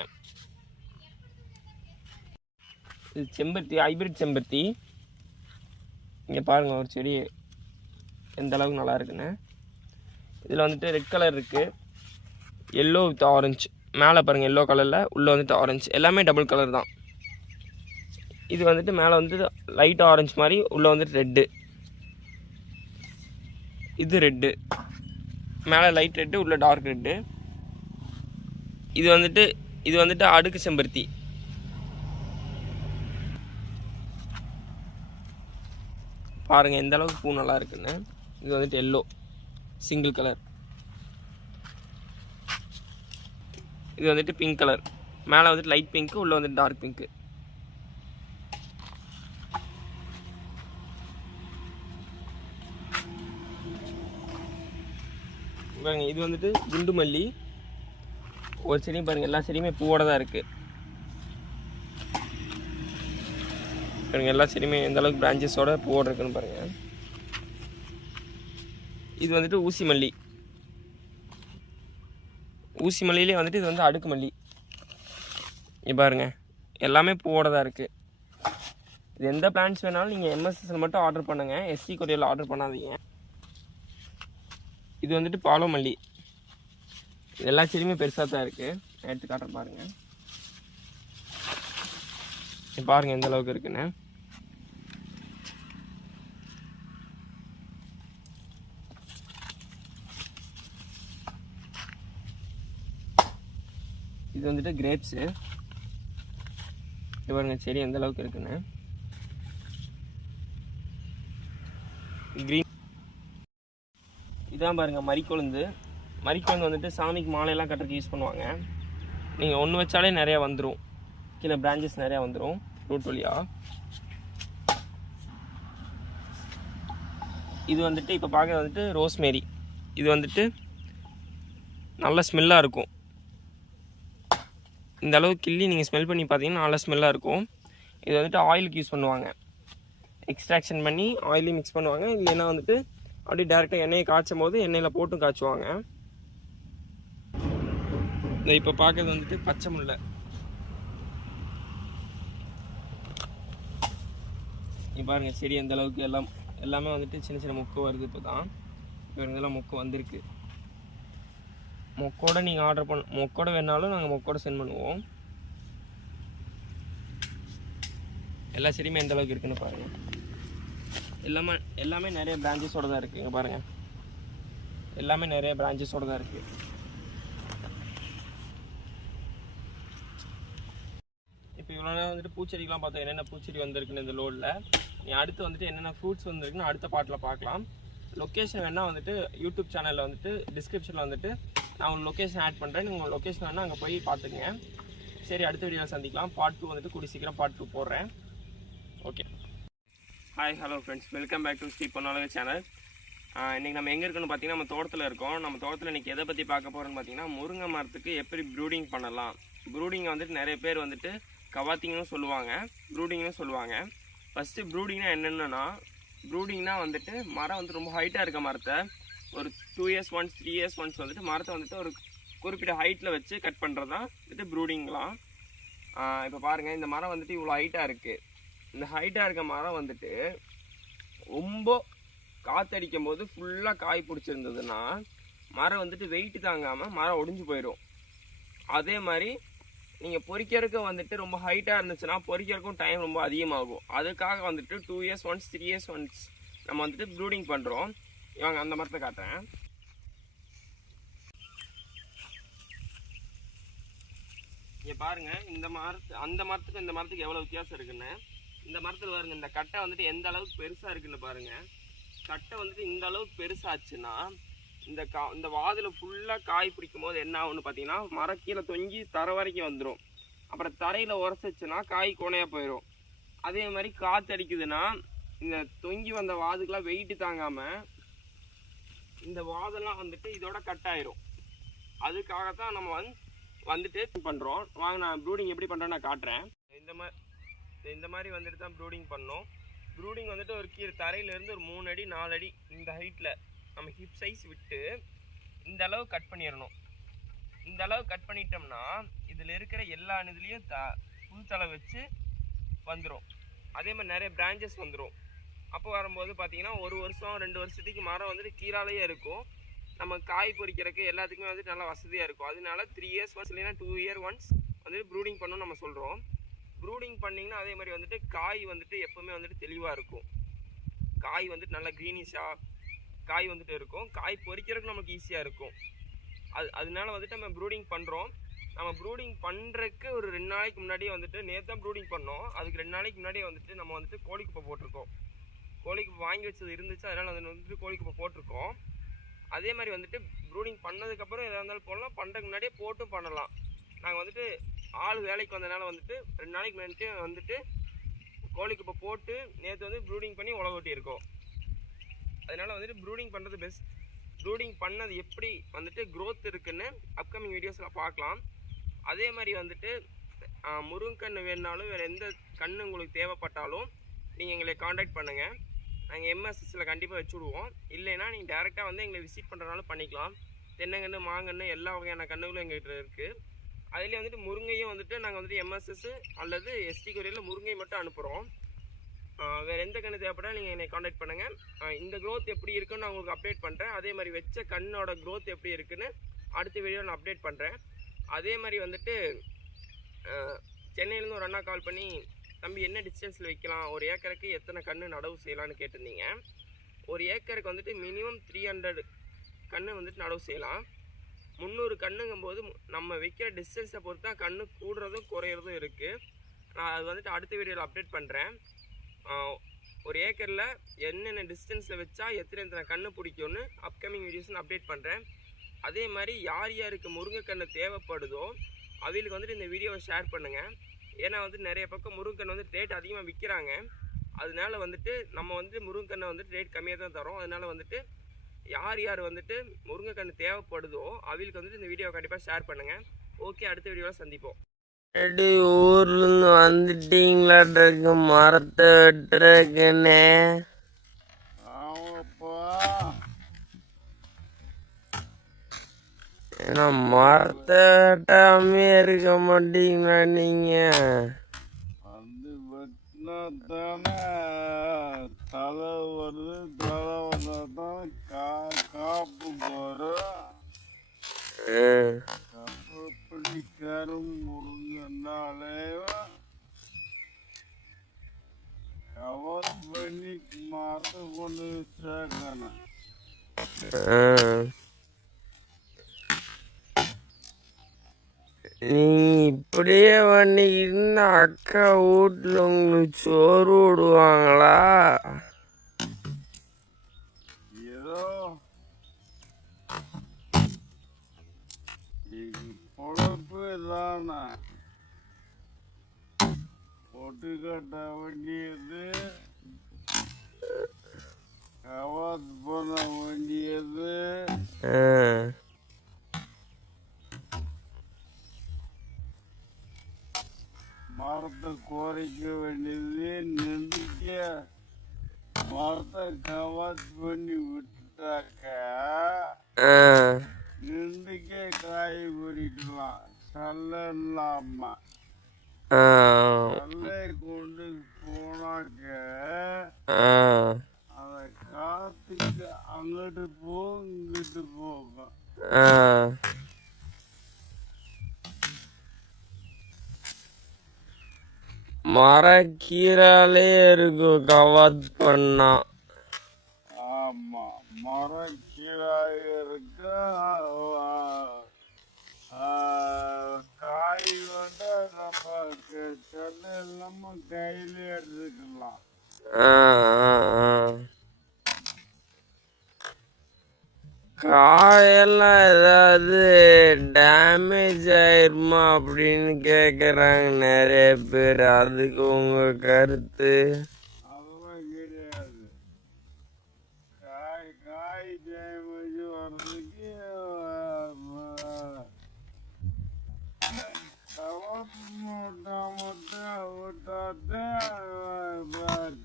இது செம்பருத்தி, ஹைபிரிட் செம்பருத்தி. இங்கே பாருங்கள் ஒரு செடி எந்த அளவுக்கு நல்லா இருக்குன்னு. இதில் வந்துட்டு ரெட் கலர் இருக்குது, எல்லோ வித் ஆரஞ்சு. மேலே பாருங்கள் எல்லோ கலரில், உள்ளே வந்துட்டு ஆரஞ்சு. எல்லாமே டபுள் கலர் தான். இது வந்துட்டு மேலே வந்துட்டு லைட் ஆரஞ்சு மாதிரி, உள்ளே வந்துட்டு ரெட்டு. இது ரெட்டு, மேலே லைட் ரெட்டு, உள்ளே டார்க் ரெட்டு. இது வந்துட்டு அடுக்கு செம்பருத்தி. பாருங்கள் எந்த அளவுக்கு பூ நல்லா இருக்குன்னு. இது வந்துட்டு எல்லோ சிங்கிள் கலர். இது வந்துட்டு பிங்க் கலர், மேலே வந்துட்டு லைட் பிங்க்கு, உள்ளே வந்துட்டு டார்க் பிங்க்கு. பாருங்கள் இது வந்துட்டு குண்டு மல்லி. ஒரு செடி பாருங்கள், எல்லா செடியுமே பூவோடு தான் இருக்குது. பாருங்கள் எல்லா செடியுமே எந்த அளவுக்கு பிரான்ச்சஸோட பூவோடு இருக்குன்னு பாருங்கள். இது வந்துட்டு ஊசி மல்லி. ஊசி மல்லியிலே வந்துட்டு இது வந்து அடுக்கு மல்லி. இங்கே பாருங்கள், எல்லாமே பூவோட தான் இருக்குது. இது எந்த பிளான்ஸ் வேணாலும் நீங்கள் எம்எஸ்எஸ்ல மட்டும் ஆர்டர் பண்ணுங்கள், எஸ்சி கொரியரில் ஆர்டர் பண்ணாதீங்க. இது வந்துட்டு பாலோ மல்லி. இது எல்லா செடியுமே பெருசாக தான் இருக்குது. எடுத்து காட்டுறேன் பாருங்கள். பாருங்கள் எந்த அளவுக்கு இருக்குன்னு. இது வந்துட்டு கிரேப்ஸு. இது பாருங்க செடி எந்த அளவுக்கு இருக்குன்னு. க்ரீன். இதான் பாருங்கள் மரிக்கொழுந்து. மரிக்கொழுந்து வந்துட்டு சாமிக்கு மாலையெல்லாம் கட்டுறதுக்கு யூஸ் பண்ணுவாங்க. நீங்கள் ஒன்று வச்சாலே நிறையா வந்துடும், கீழே பிரான்ச்சஸ் நிறையா வந்துடும் ரூட் வழியாக. இது வந்துட்டு இப்போ பார்க்க வந்துட்டு ரோஸ்மேரி. இது வந்துட்டு நல்ல ஸ்மெல்லாக இருக்கும். இந்த அளவுக்கு கிள்ளி நீங்கள் ஸ்மெல் பண்ணி பார்த்தீங்கன்னா நல்ல ஸ்மெல்லாக இருக்கும். இது வந்துட்டு ஆயிலுக்கு யூஸ் பண்ணுவாங்க, எக்ஸ்ட்ராக்ஷன் பண்ணி ஆயிலையும் மிக்ஸ் பண்ணுவாங்க. இல்லைன்னா வந்துட்டு அப்படியே டேரெக்டாக எண்ணெயை காய்ச்சும் போது எண்ணெயில் போட்டும் காய்ச்சுவாங்க. இந்த இப்போ பார்க்கறது வந்துட்டு பச்சை முல்லை. இங்கே பாருங்கள் செடி எந்த அளவுக்கு எல்லாமே வந்துட்டு சின்ன சின்ன மொக்கு வருது. இப்போ தான் இதெல்லாம் மொக்கு வந்திருக்கு. மொக்கோட நீங்கள் ஆர்டர் மொக்கோட வேணாலும் நாங்கள் மொக்கோட சென்ட் பண்ணுவோம். எல்லா செடியுமே எந்த அளவுக்கு இருக்குன்னு பாருங்கள். எல்லாமே நிறைய பிரான்ச்சஸோடு தான் இருக்குது. இங்கே பாருங்கள், எல்லாமே நிறைய பிரான்ச்சஸோடு தான் இருக்குது. இப்போ இவ்வளோ நேரம் வந்துட்டு பூச்செடிக்கெலாம் பார்த்தோம், என்னென்ன பூச்செடி வந்திருக்குன்னு இந்த லோடில். நீ அடுத்து வந்துட்டு என்னென்ன ஃப்ரூட்ஸ் வந்திருக்குன்னு அடுத்த பாட்டில் பார்க்கலாம். லொக்கேஷன் வேணால் வந்துட்டு யூடியூப் சேனலில் வந்துட்டு டிஸ்கிரிப்ஷனில் வந்துட்டு நான் உங்களுக்கு லொக்கேஷன் ஆட் பண்ணுறேன். நீங்கள் லொக்கேஷன் வேணால் அங்கே போய் பார்த்துக்குங்க. சரி, அடுத்த வீடியோவில் சந்திக்கலாம். பார்ட் 2 வந்துட்டு கூடி சீக்கிரம் பார்ட் 2 போடுறேன். Okay, hi hello friends, welcome back to Shri Ponnazhagu channel. இன்றைக்கி நம்ம எங்கே இருக்குன்னு பார்த்தீங்கன்னா நம்ம தோட்டத்தில் இருக்கோம். நம்ம தோட்டத்தில் இன்றைக்கி எதை பற்றி பார்க்க போகிறோன்னு பார்த்தீங்கன்னா முருங்கை மரத்துக்கு எப்படி ப்ரூடிங் பண்ணலாம். ப்ரூடிங்கை வந்துட்டு நிறைய பேர் வந்துட்டு கவாத்திங்னு சொல்லுவாங்க, ப்ரூடிங்னு சொல்லுவாங்க. ஃபஸ்ட்டு ப்ரூடிங்னா என்னென்னா, ப்ரூடிங்னா வந்துட்டு மரம் வந்து ரொம்ப ஹைட்டாக இருக்க மரத்தை ஒரு 2 years ஒன்ஸ் 3 years ஒன்ஸ் வந்துட்டு மரத்தை வந்துட்டு ஒரு குறிப்பிட்ட ஹைட்டில் வச்சு கட் பண்ணுறது தான் வந்துட்டு ப்ரூடிங்லாம். இப்போ பாருங்கள், இந்த மரம் வந்துட்டு இவ்வளோ ஹைட்டாக இருக்குது. இந்த ஹைட்டாக இருக்க மரம் வந்துட்டு ரொம்ப காற்றடிக்கும் போது ஃபுல்லாக காய் பிடிச்சிருந்ததுன்னா மரம் வந்துட்டு வெயிட்டு தாங்காமல் மரம் ஒடிஞ்சு போயிடும். அதே மாதிரி நீங்கள் பொறிக்கிறதுக்கு வந்துட்டு ரொம்ப ஹைட்டாக இருந்துச்சுன்னா பொறிக்கிறதுக்கும் டைம் ரொம்ப அதிகமாகும். அதுக்காக வந்துட்டு 2 years ஒன்ஸ் 3 years ஒன்ஸ் நம்ம வந்துட்டு ப்ரூடிங் பண்ணுறோம். இவங்க அந்த மரத்தை காட்டுறேன். இங்கே பாருங்கள், இந்த அந்த மரத்துக்கும் இந்த மரத்துக்கு எவ்வளோ வித்தியாசம் இருக்குன்னு. இந்த மரத்தில் பாருங்கள், இந்த கட்டை வந்துட்டு எந்த அளவுக்கு பெருசாக இருக்குன்னு பாருங்கள். கட்டை வந்துட்டு இந்த அளவுக்கு பெருசாச்சுன்னா இந்த வாதில் ஃபுல்லாக காய் பிடிக்கும் போது என்ன ஆகுன்னு பார்த்தீங்கன்னா மரம் கீழே தொங்கி தரை வரைக்கும் வந்துடும். அப்புறம் தரையில் உரசிச்சுன்னா காய் கோணையாக போயிடும். அதே மாதிரி காற்று அடிக்குதுன்னா இந்த தொங்கி வந்த வாதுக்கெலாம் வெயிட்டு தாங்காமல் இந்த வாதெல்லாம் வந்துட்டு இதோட கட் ஆயிரும். அதுக்காகத்தான் நம்ம வந்துட்டு பண்ணுறோம். வாங்க, நான் ப்ரூடிங் எப்படி பண்ணுறேன்னு நான் காட்டுறேன். இந்த மாதிரி வந்துட்டு தான் ப்ரூடிங் பண்ணோம். ப்ரூடிங் வந்துட்டு ஒரு கீழே தரையிலேருந்து ஒரு 3 அடி 4 அடி இந்த ஹைட்டில் நம்ம ஹிப் சைஸ் விட்டு இந்த அளவு கட் பண்ணிடணும். இந்த அளவு கட் பண்ணிட்டோம்னா இதில் இருக்கிற எல்லா இதுலேயும் புல் தலை வச்சு வந்துடும். அதே மாதிரி நிறைய பிரான்ச்சஸ் வந்துடும். அப்போ வரும்போது பார்த்தீங்கன்னா 1 வருஷம் 2 வருஷத்துக்கு மரம் வந்துட்டு கீழாலேயே இருக்கும். நம்ம காய் பொறிக்கிறதுக்கு எல்லாத்துக்குமே வந்துட்டு நல்லா வசதியாக இருக்கும். அதனால 3 years ஒன்ஸ் இல்லைன்னா 2 year ஒன்ஸ் வந்துட்டு ப்ரூடிங் பண்ணணும்னு நம்ம சொல்கிறோம். ப்ரூடிங் பண்ணிங்கன்னா அதே மாதிரி வந்துட்டு காய் வந்துட்டு எப்போவுமே வந்துட்டு தெளிவாக இருக்கும். காய் வந்துட்டு நல்லா க்ரீனிஷாக காய் வந்துட்டு இருக்கும். காய் பொறிக்கிறதுக்கு நமக்கு ஈஸியாக இருக்கும். அதனால வந்துட்டு நம்ம ப்ரூடிங் பண்ணுறோம். நம்ம ப்ரூடிங் பண்ணுறதுக்கு ஒரு 2 நாளைக்கு முன்னாடியே வந்துட்டு நேற்று தான் ப்ரூடிங் பண்ணோம். அதுக்கு 2 நாளைக்கு முன்னாடியே வந்துட்டு நம்ம வந்துட்டு கோழிக்குப்பை போட்டிருக்கோம். கோழிக்குப்பை வாங்கி வச்சது இருந்துச்சு, அதனால் அது வந்துட்டு கோழிக்குப்பை போட்டிருக்கோம். அதே மாதிரி வந்துட்டு ப்ரூடிங் பண்ணதுக்கப்புறம் எதாக இருந்தாலும் போடலாம், பண்ணுறதுக்கு முன்னாடியே போட்டும் பண்ணலாம். நாங்கள் வந்துட்டு ஆள் வேலைக்கு வந்ததுனால வந்துட்டு 2 நாளைக்கு முன்னாடி வந்துட்டு கோழிக்குப்பை போட்டு நேற்று வந்து ப்ரூடிங் பண்ணி உழவு ஓட்டியிருக்கோம். அதனால் வந்துட்டு ப்ரூடிங் பண்ணுறது பெஸ்ட். ப்ரூடிங் பண்ணது எப்படி வந்துட்டு க்ரோத் இருக்குன்னு அப்கமிங் வீடியோஸில் பார்க்கலாம். அதே மாதிரி வந்துட்டு முருங்கன்று வேணுனாலும் வேறு எந்த கன்று உங்களுக்கு தேவைப்பட்டாலும் நீங்கள் எங்களை காண்டாக்ட் பண்ணுங்கள். நாங்கள் எம்எஸ்எஸ்சில் கண்டிப்பாக வச்சு விடுவோம். இல்லைன்னா நீங்கள் டேரெக்டாக வந்து எங்களை விசிட் பண்ணுறதுனாலும் பண்ணிக்கலாம். தென்னங்கன்று மாங்கன்று எல்லா வகையான கன்றுகளும் எங்கள்கிட்ட இருக்குது. அதுலேயே வந்துட்டு முருங்கையும் வந்துட்டு நாங்கள் வந்துட்டு எம்எஸ்எஸ் அல்லது எஸ்டி கொரியரில் முருங்கை மட்டும் அனுப்புகிறோம். வேறு எந்த கன்று தேவைப்பட்டால் நீங்கள் என்னை காண்டாக்ட் பண்ணுங்கள். இந்த க்ரோத் எப்படி இருக்குன்னு நான் உங்களுக்கு அப்டேட் பண்ணுறேன். அதே மாதிரி வச்ச கண்ணோட க்ரோத் எப்படி இருக்குன்னு அடுத்த வீடியோ நான் அப்டேட் பண்ணுறேன். அதே மாதிரி வந்துட்டு சென்னையிலேருந்து ஒரு அண்ணா கால் பண்ணி, தம்பி என்ன டிஸ்டன்ஸில் வைக்கலாம், ஒரு ஏக்கருக்கு எத்தனை கன்று நடவு செய்யலான்னு கேட்டிருந்தீங்க. ஒரு ஏக்கருக்கு வந்துட்டு மினிமம் 300 கன்று வந்துட்டு நடவு செய்யலாம். 300 கன்றுங்கும்போது நம்ம வைக்கிற டிஸ்டன்ஸை பொறுத்து தான் கன்று கூடுறதும் குறையிறதும் இருக்குது. நான் அது வந்துட்டு அடுத்த வீடியோவில் அப்டேட் பண்ணுறேன். ஒரு ஏக்கரில் என்னென்ன டிஸ்டன்ஸில் வச்சா எத்தனை கன்று பிடிக்கும்னு அப்கமிங் வீடியோஸ் அப்டேட் பண்ணுறேன். அதே மாதிரி யார் யாருக்கு முருங்கைக்கன்று தேவைப்படுதோ அவங்களுக்கு வந்துட்டு இந்த வீடியோவை ஷேர் பண்ணுங்கள். ஏன்னா வந்துட்டு நிறைய பக்கம் முருங்கைக்கன்று வந்துட்டு ரேட் அதிகமாக விற்கிறாங்க. அதனால வந்துட்டு நம்ம வந்துட்டு முருங்கைக்கண்ணை வந்துட்டு ரேட் கம்மியாக தான் தரோம். அதனால வந்துட்டு யார் யார் வந்துட்டு முருங்கைக்கன்று தேவைப்படுதோ அவங்களுக்கு வந்துட்டு இந்த வீடியோவை கண்டிப்பாக ஷேர் பண்ணுங்கள். ஓகே, அடுத்த வீடியோவில் சந்திப்போம். ஊர்லேருந்து வந்துட்டீங்களாட்ருக்கு மரத்தை வெட்டுறக்குன்னு. ஏன்னா மரத்தை வெட்டாமே இருக்க மாட்டீங்களா நீங்க? தானே தலை வருது, தலை வந்தால் தான் காப்பு போகிறோம். பிடிக்காரும் முருங்கனாலே கவர் பண்ணி மரத்தை கொண்டு சேர்க்கணும். நீங்க இப்படியே பண்ணிக்கிட்டு அக்கா வீட்டுல உங்களுக்கு சோறு விடுவாங்களா? ஏதோ பொழப்பு இல்லாம பொட்டு கட்ட வேண்டியது, கவாத் பண்ண வேண்டியது, மரத்தை குறைக்க வேண்டியது, நின்றுக்க மரத்தை கவாத் பண்ணி விட்டுட்டாக்க நின்றுக்கே காய் பறிக்கலாம். சல்ல இல்லாம சல்லை கொண்டு போனாக்க அந்த காத்துக்கு அங்கிட்டு போகும் இங்கிட்டு போகும். மரக்கீராலே இருக்கும் கவாத் பண்ணா. ஆமா, மரக்கீராக இருக்க காய் வந்து நம்ம செல்ல இல்லாம கையில எடுத்துக்கலாம். காயெல்லாம் ஏதாவது டேமேஜ் ஆயிருமா அப்படின்னு கேக்குறாங்க நிறைய பேர். அதுக்கு உங்க கருத்து? அதெல்லாம் கிடையாது. காய் டேமேஜ் வர்றதுக்கு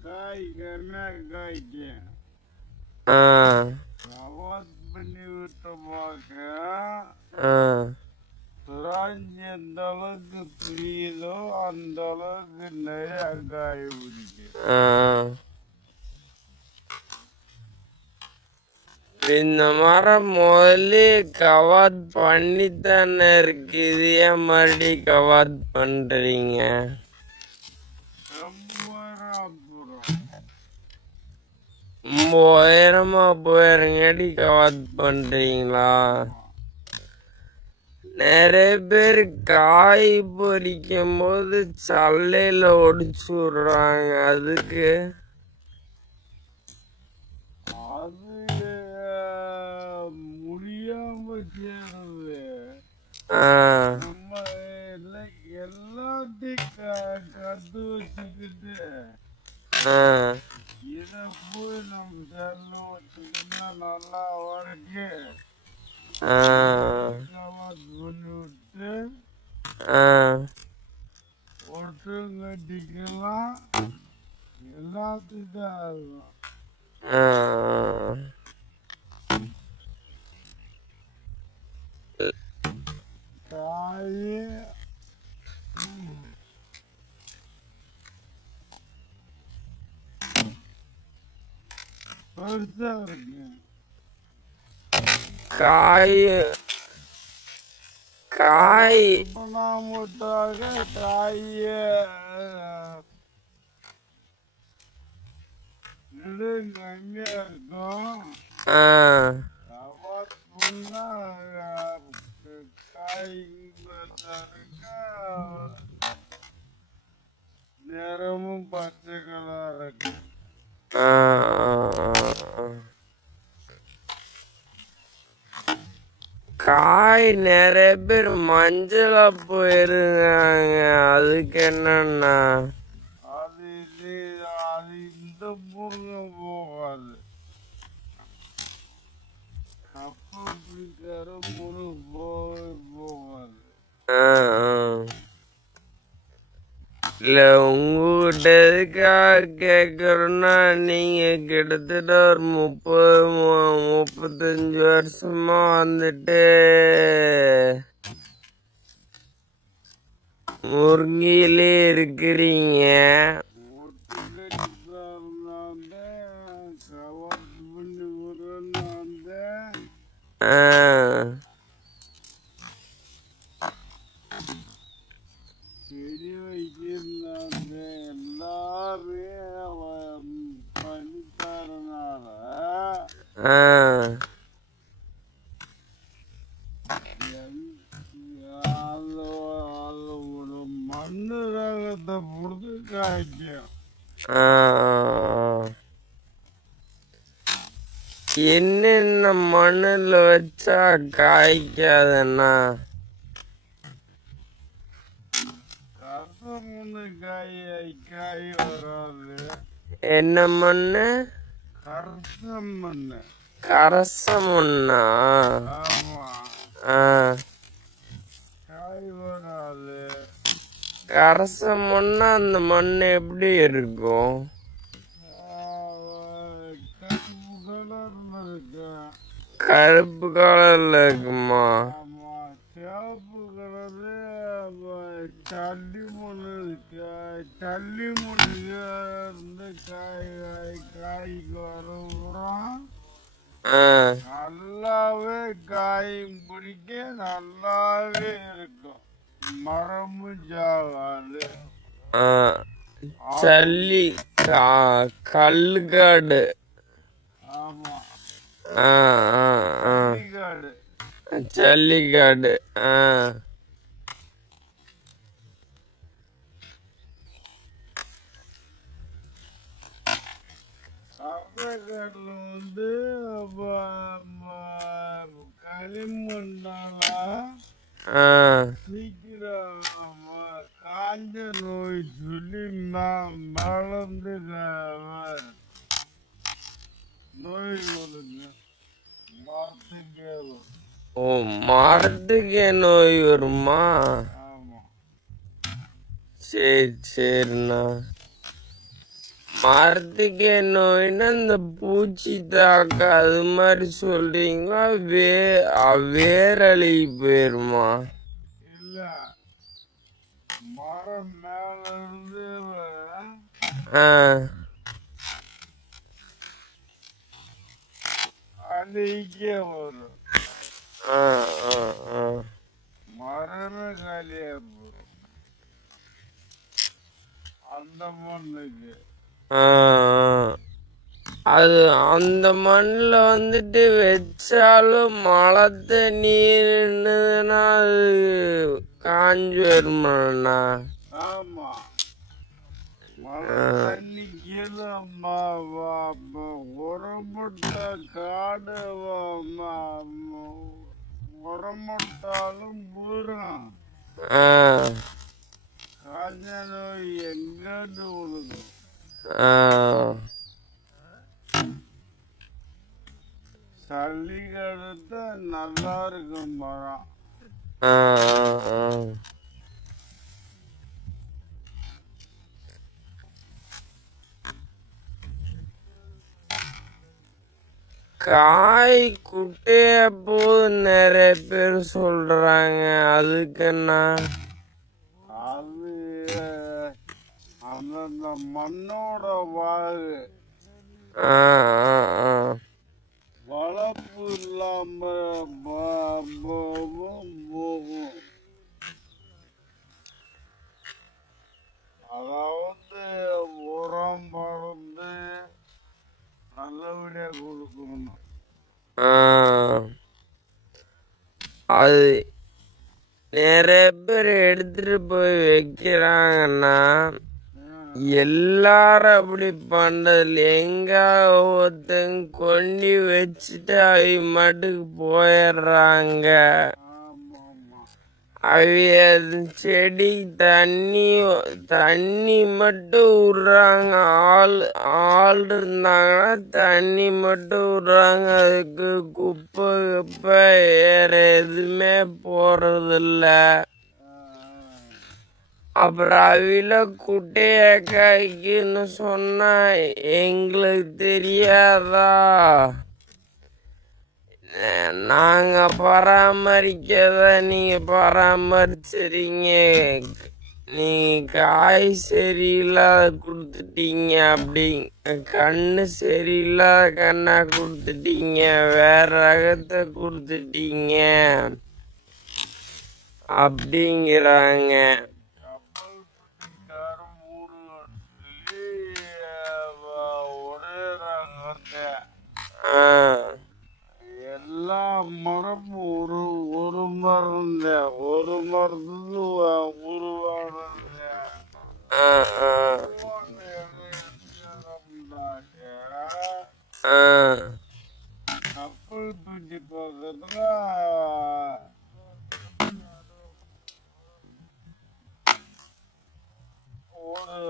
காய் கம்மியா காய்க்கும். பண்ணி விட்ட சுராஞ்சி எந்த அளவுக்கு பிரியுதோ அந்த அளவுக்கு நிறைய காய் பிடிக்கும். இந்த மரம் முதல்ல கவாத் பண்ணித்தானே இருக்கு, இது ஏன் மறுபடி கவாத் பண்றீங்க? ரொம்ப உயரமா போயிருங்கடி கவாத் பண்றீங்களா? நிறைய பேர் காய் பொறிக்கும் போது சல்லையில ஒடிச்சு விடுறாங்க. அதுக்கு அது முடியாம சேருது. நம்ம எல்லாத்தையும் கத்து வச்சுக்கிட்டு இதை போய் நம்ம செல்ல வச்சுக்கிட்டா நல்லா வரைக்கு பண்ணி விட்டு ஒருத்தரும் கட்டிக்கலாம். எல்லாத்துக்கும் ஆகும். பெருசா இருக்கு. காய் காய் மூட்டாக காய இது கம்மியா இருக்கும். ஆ கவாத்துன்னா காய் நிறமும் பச்சை கலர் இருக்கு. ஆ காய் நிறைய பேர் மஞ்சளா போயிருக்காங்க, அதுக்கு என்னன்னா அது இந்த முருங்க போகாது. கப்ப பிடிக்கிற முருங்க போகாது. இல்ல உங்ககிட்ட எதுக்காக கேக்குறோம்னா, நீங்க கிட்டத்தட்ட ஒரு 35 வருஷமா வந்துட்டு முருங்கையிலே இருக்கிறீங்க. செடி வைக்கிறாங்க எல்லாமே பண்ணித்தரனால ஒரு மண்ணு ரகத்தை பொறுத்து காய்க்கும். என்னென்ன மண்ணுல வச்சா காய்க்காதுன்னா, கருத்த காய் வராது. என்ன மண்ணு? கருத்த மண்ணு. கரச மண்ணா? ஆமா, காய் வராது. கரச மண்ணா அந்த மண் எப்படி இருக்கும்? கருப்பு கருப்பு கலர்ல இருக்கு. கலர்ல இருக்குமா? ஆமா, சிவப்பு கலரு சல்லி மண்ணு இருக்கு. சல்லி மண்ணுக்கு இருந்து காய்க்கு வரும். நல்லாவே காயும் பிடிக்க நல்லாவே இருக்கும். மரமும் சாகாது. சல்லி கல்லுக்காடு. ஆமா, காடு. ஜல்லிக்காடு. சர்வகாட்டில் வந்து களிமண்ணால சீக்கிரம் காஞ்ச நோய் சொல்லி மலர்ந்து நோய் வருங்க. மரத்துக்கே வரும். ஓ, மரத்துக்கே நோய் வருமா? ஆமா, சரி சரிண்ணா. மரத்துக்கே நோய்னா இந்த பூச்சி தாக்க அது மாதிரி சொல்றீங்களா? வேரழுகி போயிருமா? இல்ல, மரம் மேல இருந்து அழுகிக்கே வரும். மரமே காலியா போகும் அந்த மண்ணுக்கு. அது அந்த மண்ணில் வந்துட்டு வச்சாலும் மழை தண்ணீர் நின்னுதுன்னா அது காஞ்சு வருமாண்ணா? ஆமா, மழை தண்ணி கீழே உரம்பட்ட காடு உரம்பட்டாலும் பூரம் காஞ்ச நோய் எங்கிட்டு விழுது. சல்லிக்கடுத்து நல்லா இருக்கும் மரம். காய் குட்டைய போது நிறைய பேர் சொல்றாங்க, அதுக்குன்னா அது அந்தந்த மண்ணோட வாழ் ஆ ஆ ஆ வளர்ப்பு இல்லாம போகும். அதாவது உரம் மருந்து நல்லபடியா கொடுக்கணும். ஆ. அது நிறைய பேர் எடுத்துட்டு போய் வைக்கிறாங்கன்னா எல்லாரும் அப்படி பண்றதில்ல. எங்க ஒருத்தங்க கொண்டு வச்சுட்டு அவங்க மட்டுக்கு போயிடுறாங்க. ஆமா ஆமா அது செடி தண்ணி மட்டும் விடுறாங்க. ஆள் இருந்தாங்கன்னா தண்ணி மட்டும் விடுறாங்க. அதுக்கு குப்பை வேற எதுவுமே போறதில்ல. அப்புறம் அவில குட்டைய காய்க்குன்னு சொன்னா எங்களுக்கு தெரியாதா? நாங்க பராமரிக்கத நீங்க பராமரிச்சுறீங்க. நீங்க காய் சரியில்லாத கொடுத்துட்டீங்க, அப்படி கண்ணு சரியில்லாத கண்ணா கொடுத்துட்டீங்க, வேற ரகத்தை கொடுத்துட்டீங்க அப்படிங்கிறாங்க. கப்பல் பட்டிக்காரன் ஒரே ரகத்தை ஆ எல்லா மரமும் ஒரு மருந்து உருவானது. ஆ ஆ ஆ கப்பல் பட்டி பக்கத்துல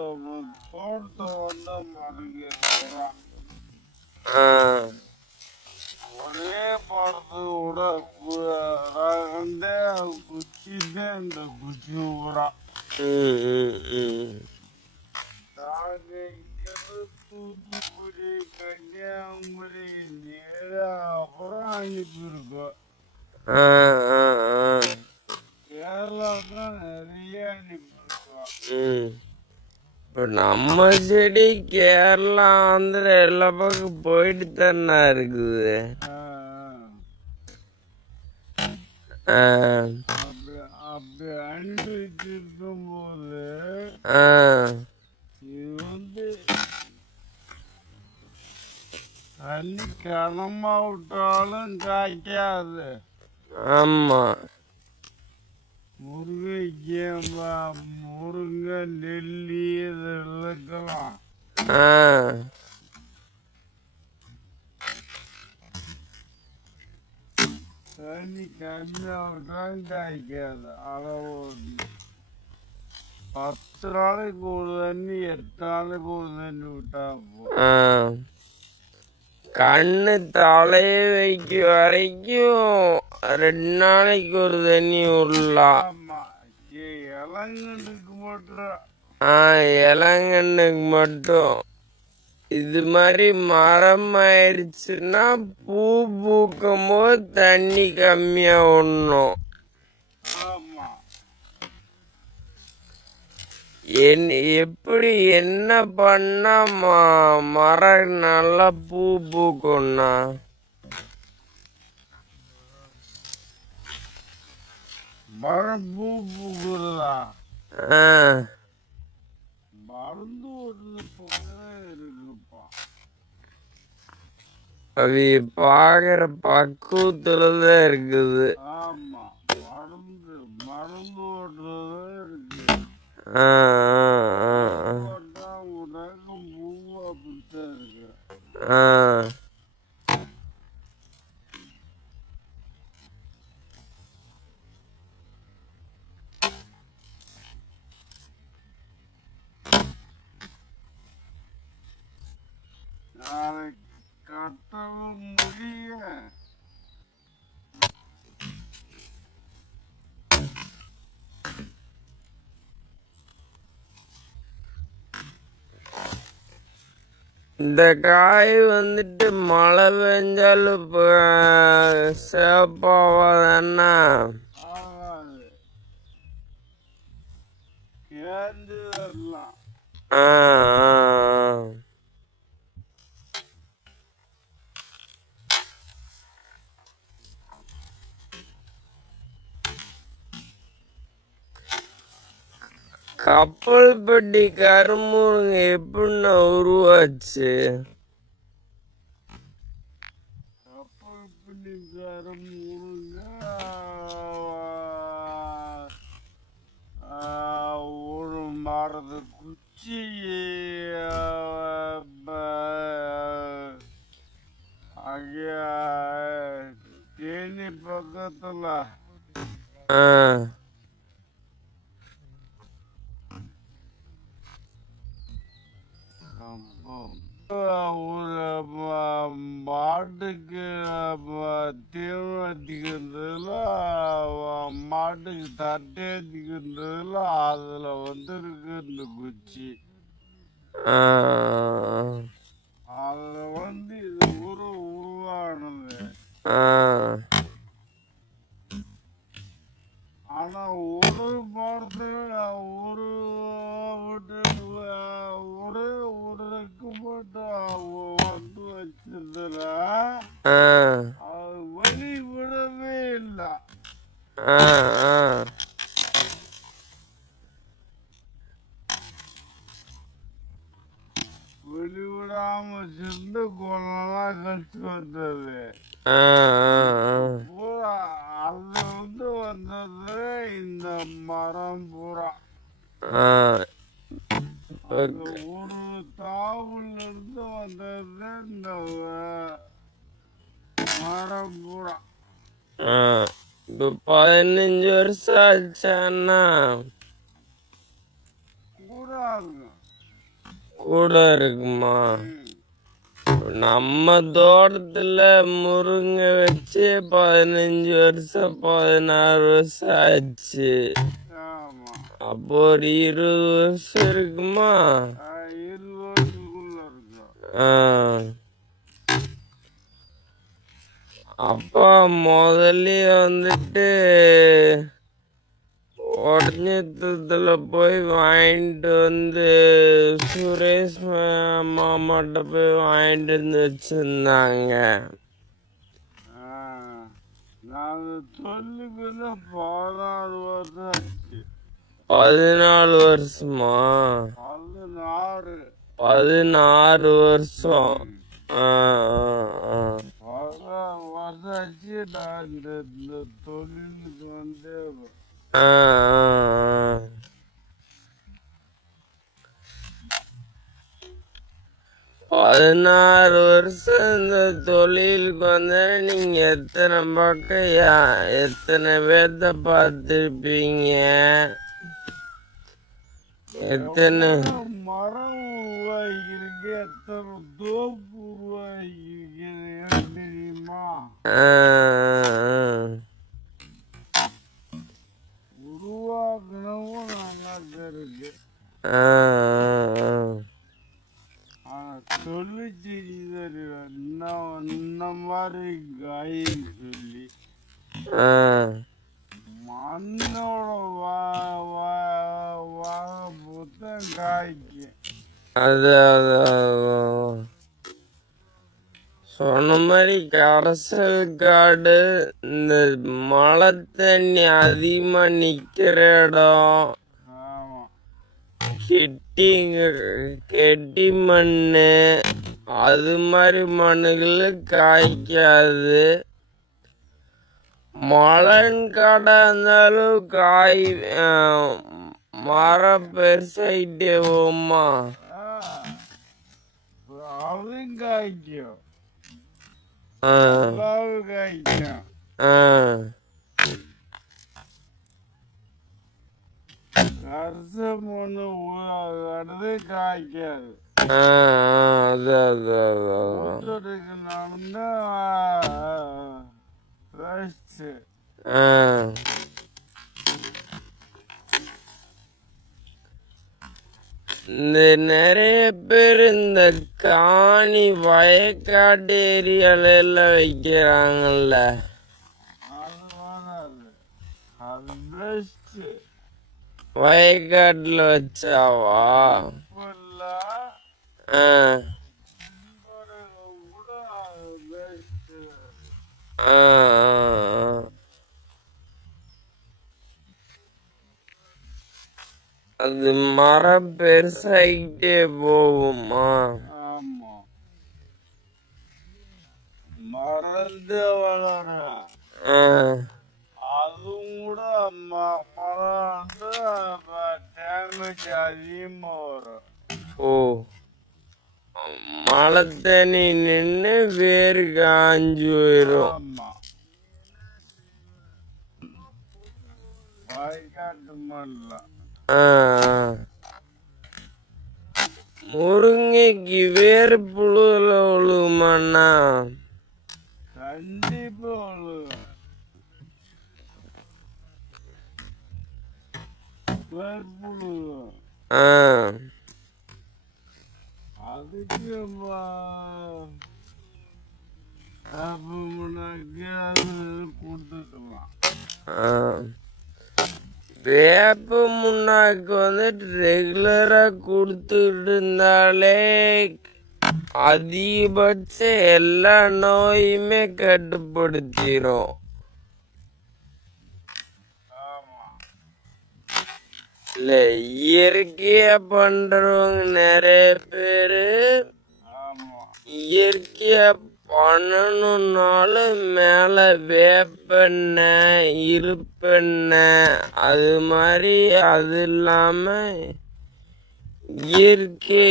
ஒரு தோட்டத்தை மறைக்கிறான். ஆ ஒரே படத்தோட ரகந்தே குச்சிதான் இந்த குச்சி ஊரா. நாங்க இங்கிருந்து தூத்துக்குடி கன்னியாகுமரி நேரா அப்புறம் அனுப்பியிருக்கோம். கேரளா தான் நிறைய அனுப்பியிருக்கோம். இப்போ நம்ம செடி கேரளா ஆந்திரா எல்லா பக்கம் போயிட்டு தானே இருக்குது. அப்படி அனுப்பி வச்சிருக்கும் போது இது தண்ணி கனமா விட்டாலும் காய்க்காது. ஆமா முருங்கை நெல்லி இதெல்லாம் தண்ணி கம்மியா விட்டாலும் காய்க்காது. அளவு 10 நாளைக்கு ஒரு தண்ணி 8 நாளைக்கு ஒரு தண்ணி விட்டா போதும். கண்ணு தலைய வைக்க வரைக்கும் 2 நாளைக்கு ஒரு தண்ணி விடலாம். ஆமா இளங்கண்ணுக்கு மட்டும். இளங்கண்ணுக்கு மட்டும். இது மாதிரி மரம் ஆயிடுச்சுன்னா பூ பூக்கும் போது தண்ணி கம்மியா விடணும். ஆமா எப்படி என்ன பண்ணா மரம் நல்லா பூ பூக்கும்னா மரம் பூ பூக்குறதா மருந்து ஒரு பக்கம் இருக்குப்பா. அது பாக்குற பக்குவத்துலதான் இருக்குது. ஆமா மருந்து ஓட்டுறதும் இருக்கு. ஓட்டா உனக்கு பூவா அப்படித்தான் இருக்கு. நாளைக்கு கட்டவும் முடியும். இந்த காய் மழை பெஞ்சாலும் சேப்பாவாதன்னா ஆகாது கேந்து வரலாம். கப்பல் பெட்டி கருமுருங்க எப்படின்னா உருவாச்சு? கப்பல் பிடிக்காரம் முருங்க ஒரு மரத்து குச்சி அங்கே தேனி பக்கத்துல ஆ ஒரு மாட்டுக்கு தீவனத்திக்கிறதுல மாட்டுக்கு தட்டேத்திக்கிறதுல அதுல வந்துருக்கு இந்த குச்சி. ஆ அதுல இது உருவானது. ஆ ஆனா ஒரு மரத்துல ஒரு ஒருக்கு மட்டும் வந்து வச்சதுல ஆ அது வழி விடவே இல்லை. ஆ ஆ வெளிவிடாம சிந்து கொள்ளலாம் கழிச்சு வந்தது. பூரா அது வந்தது இந்த மரம் பூரா. ஒரு தாவுல இருந்து வந்தது இந்த மரம் பூரா. இப்போ 15 வருஷம் ஆச்சான்னா கூட இருக்குமா? நம்ம தோட்டத்துல முருங்கை வச்சு 15 வருஷம் 16 வருஷம் ஆச்சு. அப்போ ஒரு 20 வருஷம் இருக்குமா? 20 வருஷத்துக்குள்ள இருக்கும். அப்பா முதல்ல உடஞ்சத்துல போய் வாங்கிட்டு சுரேஷ் மாமாட்ட போய் வாங்கிட்டு வச்சிருந்தாங்க. நாங்கள் சொல்லிக்கிட்டு 14 வருஷம் ஆச்சு. 14 வருஷமா? 16 வருஷம். வருஷாச்சு நான் இந்த தொழிலுக்கு வந்து 16 வருஷம் இந்த தொழிலுக்கு வந்த நீங்க எத்தனை பக்கம் எத்தனை பேர்த்த பார்த்துருப்பீங்க? எத்தனை மரம் உருவாகிருக்கு, எத்தனை தோப்பு உருவாகிருக்கு தெரியுமா? உருவாக்கணும் நல்லா இருக்கு. சொல்லிச்சு இந்த மாதிரி காயின்னு சொல்லி மண்ணோட புத்தம் காய்க்கு. அது சொன்ன மாதிரி கரைசல் காடு, இந்த மழை தண்ணி அதிகமா நிக்கிற இடம், கெட்டி மண்ணு, அது மாதிரி மண்ணுகள் காய்க்காது. மழைன்னு காடா இருந்தாலும் மரம் பெருசாயிட்டே போகுமா? அதுவும் காய்க்கும். வருஷம் ஒண்ணு காய்க்காது. நடந்தா இந்த நிறைய பேர் இந்த காணி வயக்காட்டு ஏரியால எல்லாம் வைக்கிறாங்கல்ல, வயக்காட்டுல வச்சாவா? அது அது மரம் பெருசாகிட்டே போகுமா? ஆமா மறந்து வளர ஆ, அதுவும் கூட மரம் டேமேஜ் அதிகமா வரும். ஓ, மழை தண்ணி நின்று வேறு காஞ்சு போயிரும். ஆமா வாய்க்காட்டு மண்ல ஆ, முருங்கைக்கு வேறு புழுல விழுகுமாண்ணா? கண்டிப்பா விழுகும். வேர்ப்புழு ஆ, அதுக்கு முன்னாடி அது கொடுத்துக்கலாம். ஆ. வேப்ப முன்னாக்கு வந்துட்டு ரெகுலரா கொடுத்துட்டு இருந்தாலே அதிகபட்ச எல்லா நோயுமே கட்டுப்படுத்திரும். ஆமா இல்ல, இயற்கையா பண்றவங்க நிறைய பேரு ஆமா இயற்கையா பண்ணணும்னாலும் மேல வேப்பெண்ணெய் இருப்பெண்ணெய் அது மாதிரி, அது இல்லாம இயற்கை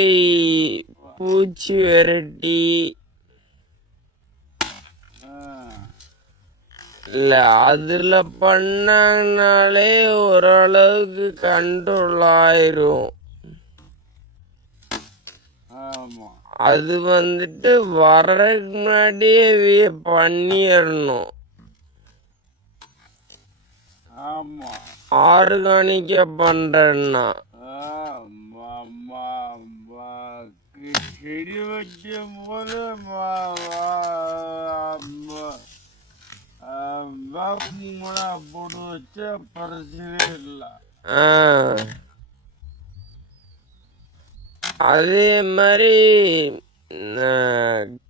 பூச்சி விரட்டி இல்ல அதுல பண்ணாங்கனாலே ஓரளவுக்கு கண்ட்ரோல் ஆயிரும். ஆமா அது வந்துட்டு வர்றதுக்கு முன்னாடியே பண்ணிடணும். ஆமா ஆர்கானிக்கா பண்றேன்னா செடி வைக்கும் போது வேப்பமுனா போட்டு வச்சா பிரச்சனை இல்லை. அதே மாதிரி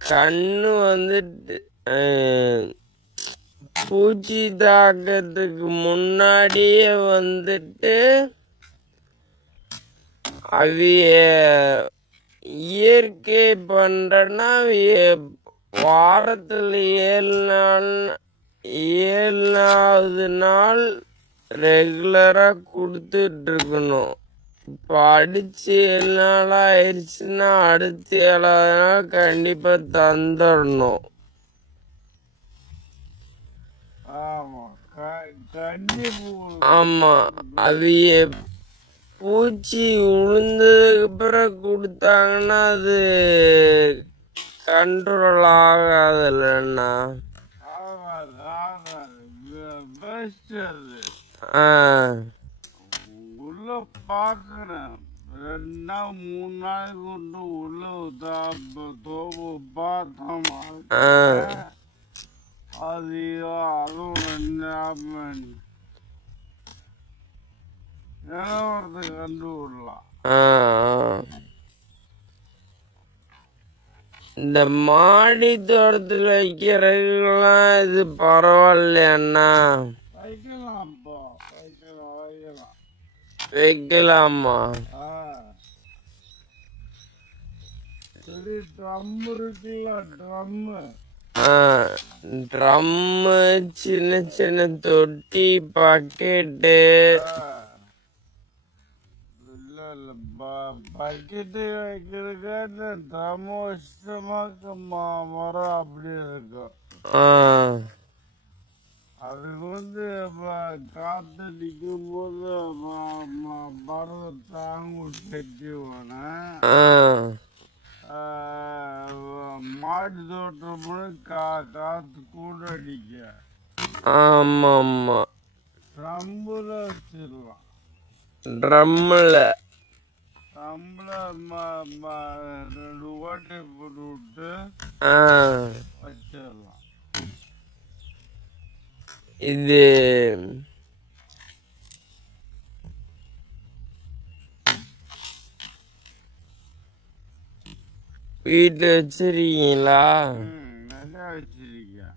கண்ணு வந்துட்டு பூச்சி தாக்கத்துக்கு முன்னாடியே வந்துட்டு அவிய இயற்கை பண்றேன்னா வாரத்தில் 7 நாள் ரெகுலரா கொடுத்துட்டு இருக்கணும். இப்போ அடிச்சு 7 நாள் ஆயிடுச்சுன்னா அடுத்து 7வது நாள் கண்டிப்பா தந்துடணும். ஆமா, அவிய பூச்சி உளுந்ததுக்கு பிறகு கொடுத்தாங்கன்னா அது கண்ட்ரோல் ஆகாதுல்லண்ணா. உள்ள பாக்குறேன் 2 நாள் 3 நாள் கொண்டு உள்ள தோப்பு பார்த்தோமா அது அதுவும் நிலவரத்தை கண்டு விடலாம். இந்த மாடி தோட்டத்தில் வைக்கிறதுலாம் இது பரவாயில்லையண்ணா? வைக்கலாம்ப்பா வைக்கலாம். வைக்கலாமா? சரி ட்ரம் இருக்குல்ல ட்ரம்மு ட்ரம்மு சின்ன சின்ன தொட்டி பக்கெட்டு பக்கெட்டு வைக்கிறதுக்கு ட்ரம் இஷ்டமாக்கு மரம் அப்படி இருக்கும். அதுக்கு காத்தடிக்கும் போது மரம் தாங்கு செட்டி வேணும். மாடி தோட்டம் காத்து கூட அடிக்க. ஆமா ஆமா, ட்ரம்புல வச்சிடலாம். ட்ரம்ல 2 ஓட்டை போட்டு விட்டு வச்சிடலாம். இது வீட்டில் வச்சிருக்கீங்களா? நல்லா வச்சிருக்கேன்.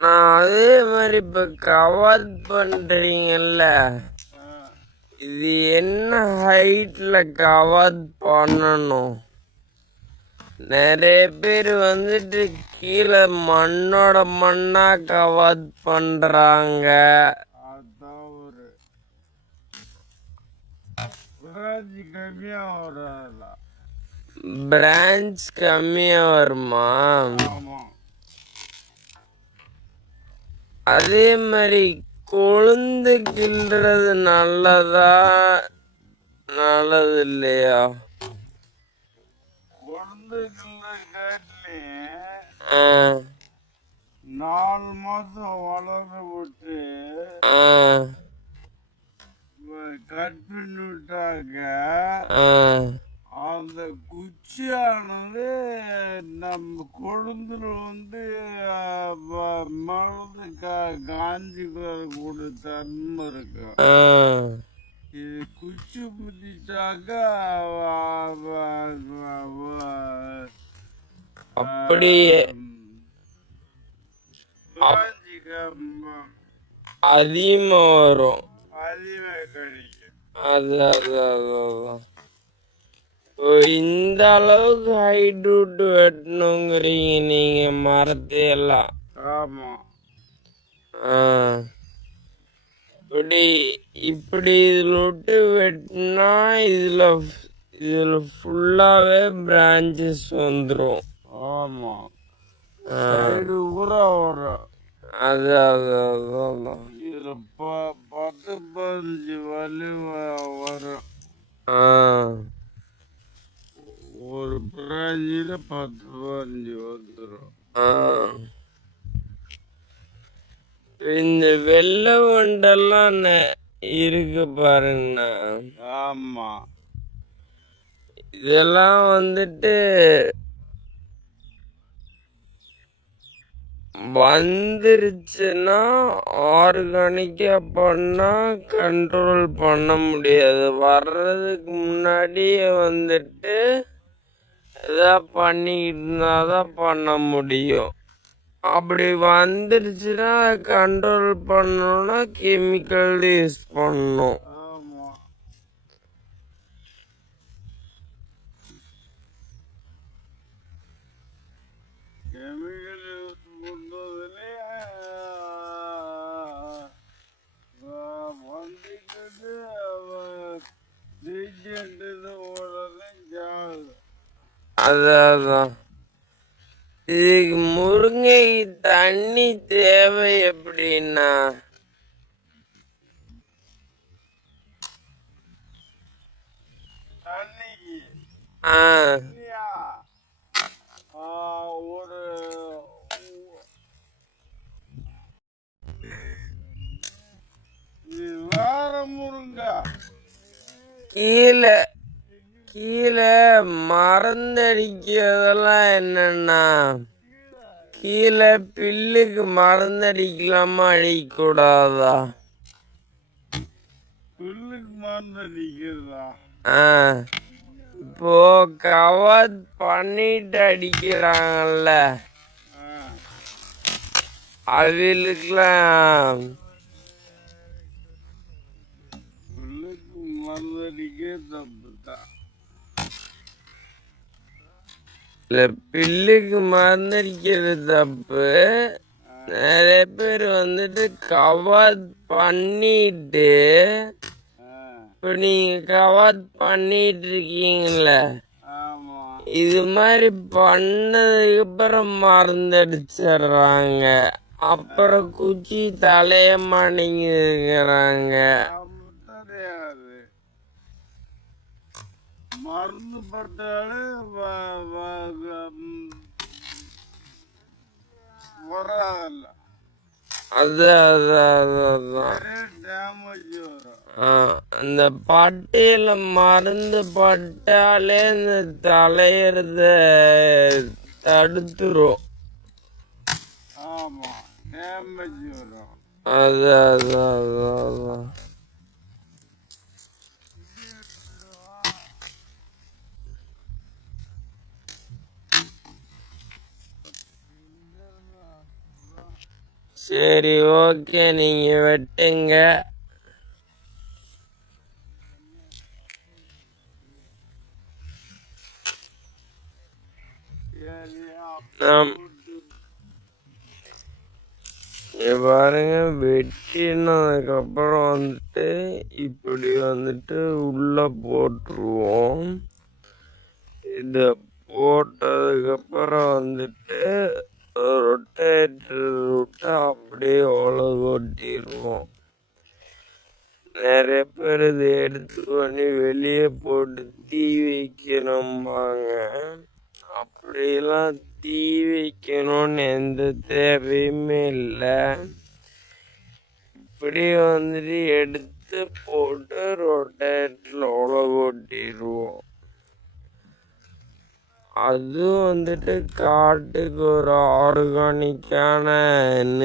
நான் அதே மாதிரி இப்ப கவர் பண்றீங்கல்ல, இது என்ன ஹைட்ல கவர் பண்ணணும்? நிறைய பேர் வந்துட்டு கீழே மண்ணோட மண்ணா கவர் பண்றாங்க. அதான் ஒரு விராஜி கம்மியா வராதுல. பிரான்ச் கம்மியா வருமா? ஆமா, அதே மாதிரி கொழுந்து கிள்றது நல்லதா நல்லது இல்லையா? குழந்தைகள காட்டிலே ஆ, 4 மாசம் வளர விட்டு ஆ, கட் பண்ணி விட்டாங்க. ஆ, அந்த குச்சியானது நம்ம கொழுந்துல வந்து மருந்து காஞ்சி கூட தன்மை இருக்கு. ஆ. இது குச்சி புத்திட்டாக்க அப்படியே அதிகமா வரும். அதிகமே கிடைக்கும். அதான். ஓ, இந்த அளவுக்கு ஹைட் விட்டு வெட்டணுங்கிறீங்க நீங்க மரத்தையெல்லாம்? ஆமா, ஆ. இப்படி இதுல விட்டு வெட்டினா இதுல ஃபுல்லாவே பிரான்ச்சஸ் வந்துரும். ஆமா, ஆ. சைடு ஊரா வரும். அதான். இதுல 10-15 வலி வரும். ஆ. ஒரு பிராஞ்சில 10-15 வந்துடும். ஆ. இந்த வெள்ளை வண்டெல்லாம் இருக்கு பாருங்கண்ணா. ஆமா, இதெல்லாம் வந்துட்டு வந்துருச்சுன்னா ஆர்கானிக்கா பண்ணா கண்ட்ரோல் பண்ண முடியாது. வர்றதுக்கு முன்னாடியே வந்துட்டு எதாவது பண்ணிக்கிட்டு இருந்தாதான் பண்ண முடியும். அப்படி வந்துருச்சுன்னா கண்ட்ரோல் பண்ணணும்னா கெமிக்கல் யூஸ் பண்ணணும். ஆமா. கெமிக்கல் யூஸ் பண்றதுலே வந்துக்கிட்டு ரீஜென்ட் உடனே ஜாகுது. அதான் இதுக்கு முருங்கை தண்ணி தேவை எப்படின்னா, தண்ணிக்கு ஆ, தண்ணியா? ஒரு இது வேற முருங்கை. கீழே கீழே மருந்தடிக்கிறதெல்லாம் என்னன்னா, கீழே பில்லுக்கு மருந்தடிக்கலாமா அடிக்கக்கூடாதா? புல்லுக்கு மருந்து அடிக்கிறதா? ஆ, இப்போ கவர் பண்ணிட்டு அடிக்கிறாங்கல்ல, அவளுக்கெல்லாம் புல்லுக்கு மருந்து அடிக்க தப்பு தான். இல்ல, பில்லுக்கு மருந்தடிக்கிறது தப்பு. நிறைய பேர் வந்துட்டு கவர் பண்ணிட்டு, இப்ப நீங்க கவர் பண்ணிட்டு இருக்கீங்கல்ல, ஆமா, இது மாதிரி பண்ணதுக்கு அப்புறம் மருந்தடிச்சிடுறாங்க. அப்புறம் குச்சி தலைய மாட்டேங்கிறாங்க. தெரியாது. மருந்து பட்டாலே வராதுல்ல, அதான் டேமேஜ் வரும். அந்த பட்டையில மருந்து பட்டாலே இந்த தலையறத தடுத்துரும். ஆமா, டேமேஜ் வரும். அதான் சரி ஓகே, நீங்க வெட்டுங்க. நாம் பாருங்க, வெட்டினதுக்கு அப்புறம் வந்துட்டு இப்படி வந்துட்டு உள்ள போட்டுருவோம். இத போட்டதுக்கு அப்புறம் வந்துட்டு ரொட்டேட்டர் விட்டு அப்படியே ஒட்டிடுவோம். நிறைய பேர் இதை எடுத்து பண்ணி வெளியே போட்டு தீ வைக்கணும்பாங்க. அப்படிலாம் தீ வைக்கணும்னு எந்த தேவையுமே இல்லை. இப்படி வந்துட்டு எடுத்து போட்டு ரொட்டேட்டர்ல ஒட்டிடுவோம். அது வந்துட்டு காட்டுக்கு ஒரு ஆர்கானிக்கான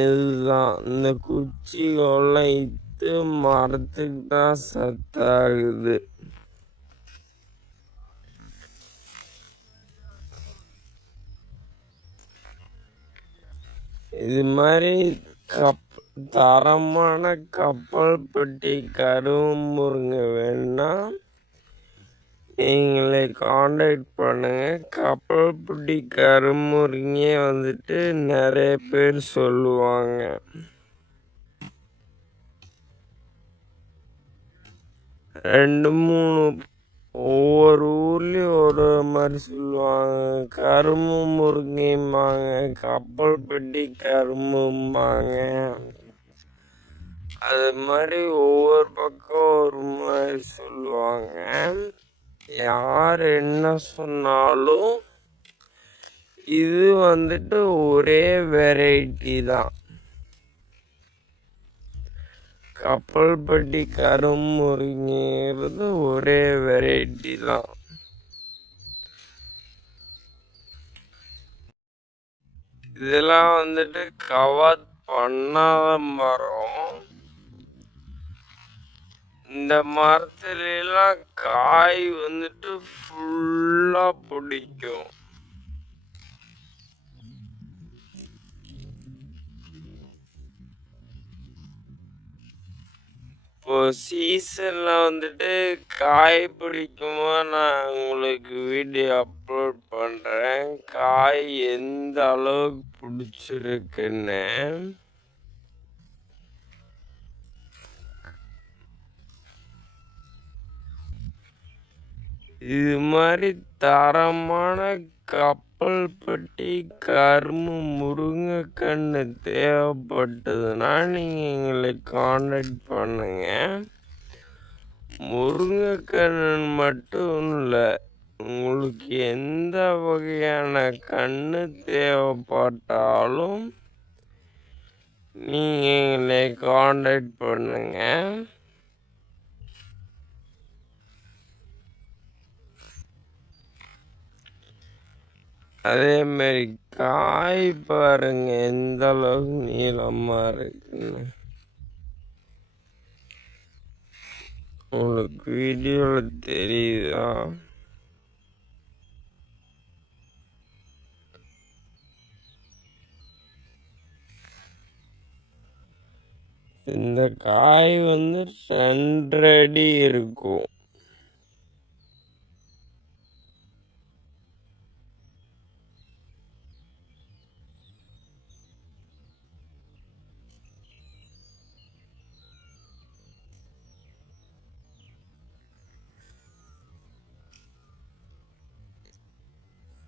இதுதான். இந்த குச்சிகள்லாம் இத்து மரத்துக்கு தான் சத்தாகுது. இது மாதிரி தரமான கப்பல் பெட்டி கரும்புருங்க வேணா நீங்களே காண்டாக்ட் பண்ணுங்க. கப்பல் பெட்டி கரும்புருங்க வந்துட்டு நிறைய பேர் சொல்லுவாங்க. ரெண்டு மூணு ஒவ்வொரு ஊர்லயும் ஒரு மாதிரி சொல்லுவாங்க. கரும்பு முருங்கைம்பாங்க, கப்பல் பெட்டி கரும்பும்பாங்க. அது மாதிரி ஒவ்வொரு பக்கம் ஒரு மாதிரி சொல்லுவாங்க. யார் என்ன சொன்னாலும் இது வந்துட்டு ஒரே வெரைட்டி தான். கப்பல் பெட்டி கரும்புருங்கிறது ஒரே வெரைட்டி தான். இதெல்லாம் வந்துட்டு கவர் பண்ணாத மரம். இந்த மரத்துலாம் காய் வந்துட்டு ஃபுல்லா பிடிக்கும். இப்போ சீசன்ல வந்துட்டு காய் பிடிக்குமா நான் உங்களுக்கு வீடியோ அப்லோட் பண்றேன். காய் எந்த அளவுக்கு பிடிச்சிருக்குன்னு. இது மாதிரி தரமான கப்பல் பெட்டி கரும்பு முருங்கைக்கன்று தேவைப்பட்டதுன்னா நீங்கள் எங்களை காண்டாக்ட் பண்ணுங்க. முருங்கைக்கன்று மட்டும் இல்லை, உங்களுக்கு எந்த வகையான கன்று தேவைப்பட்டாலும் நீங்கள் எங்களை காண்டாக்ட் பண்ணுங்க. அதே மாதிரி காய் பாருங்க எந்த அளவுக்கு நீளமா இருக்குன்னு. உங்களுக்கு வீடியோல தெரியுதா? இந்த காய் வந்து 2 அடி இருக்கும்.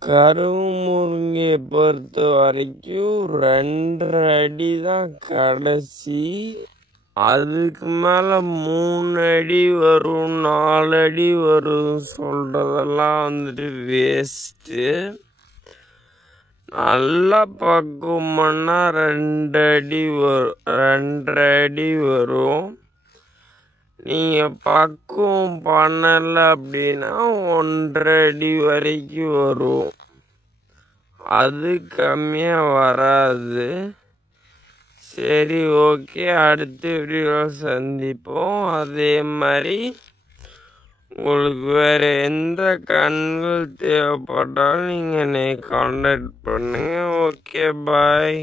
கருமுருங்கையை பொறுத்த வரைக்கும் 2 அடி தான் கடைசி. அதுக்கு மேல 3 அடி வரும், 4 அடி வரும் சொல்றதெல்லாம் வந்துட்டு வேஸ்ட்டு. நல்லா பக்குவம் பண்ணா 2 அடி வரும், 2.5 அடி வரும். நீங்க பக்குவம் பண்ணல அப்படின்னா 1.5 அடி வரைக்கும் வரும். அது கம்மியா வராது. சரி ஓகே, அடுத்த வீடியோவில் சந்திப்போம். அதே மாதிரி உங்களுக்கு வேற எந்த கண்கள் தேவைப்பட்டாலும் நீங்கள் என்னை காண்டாக்ட் பண்ணுங்க. ஓகே, பாய்.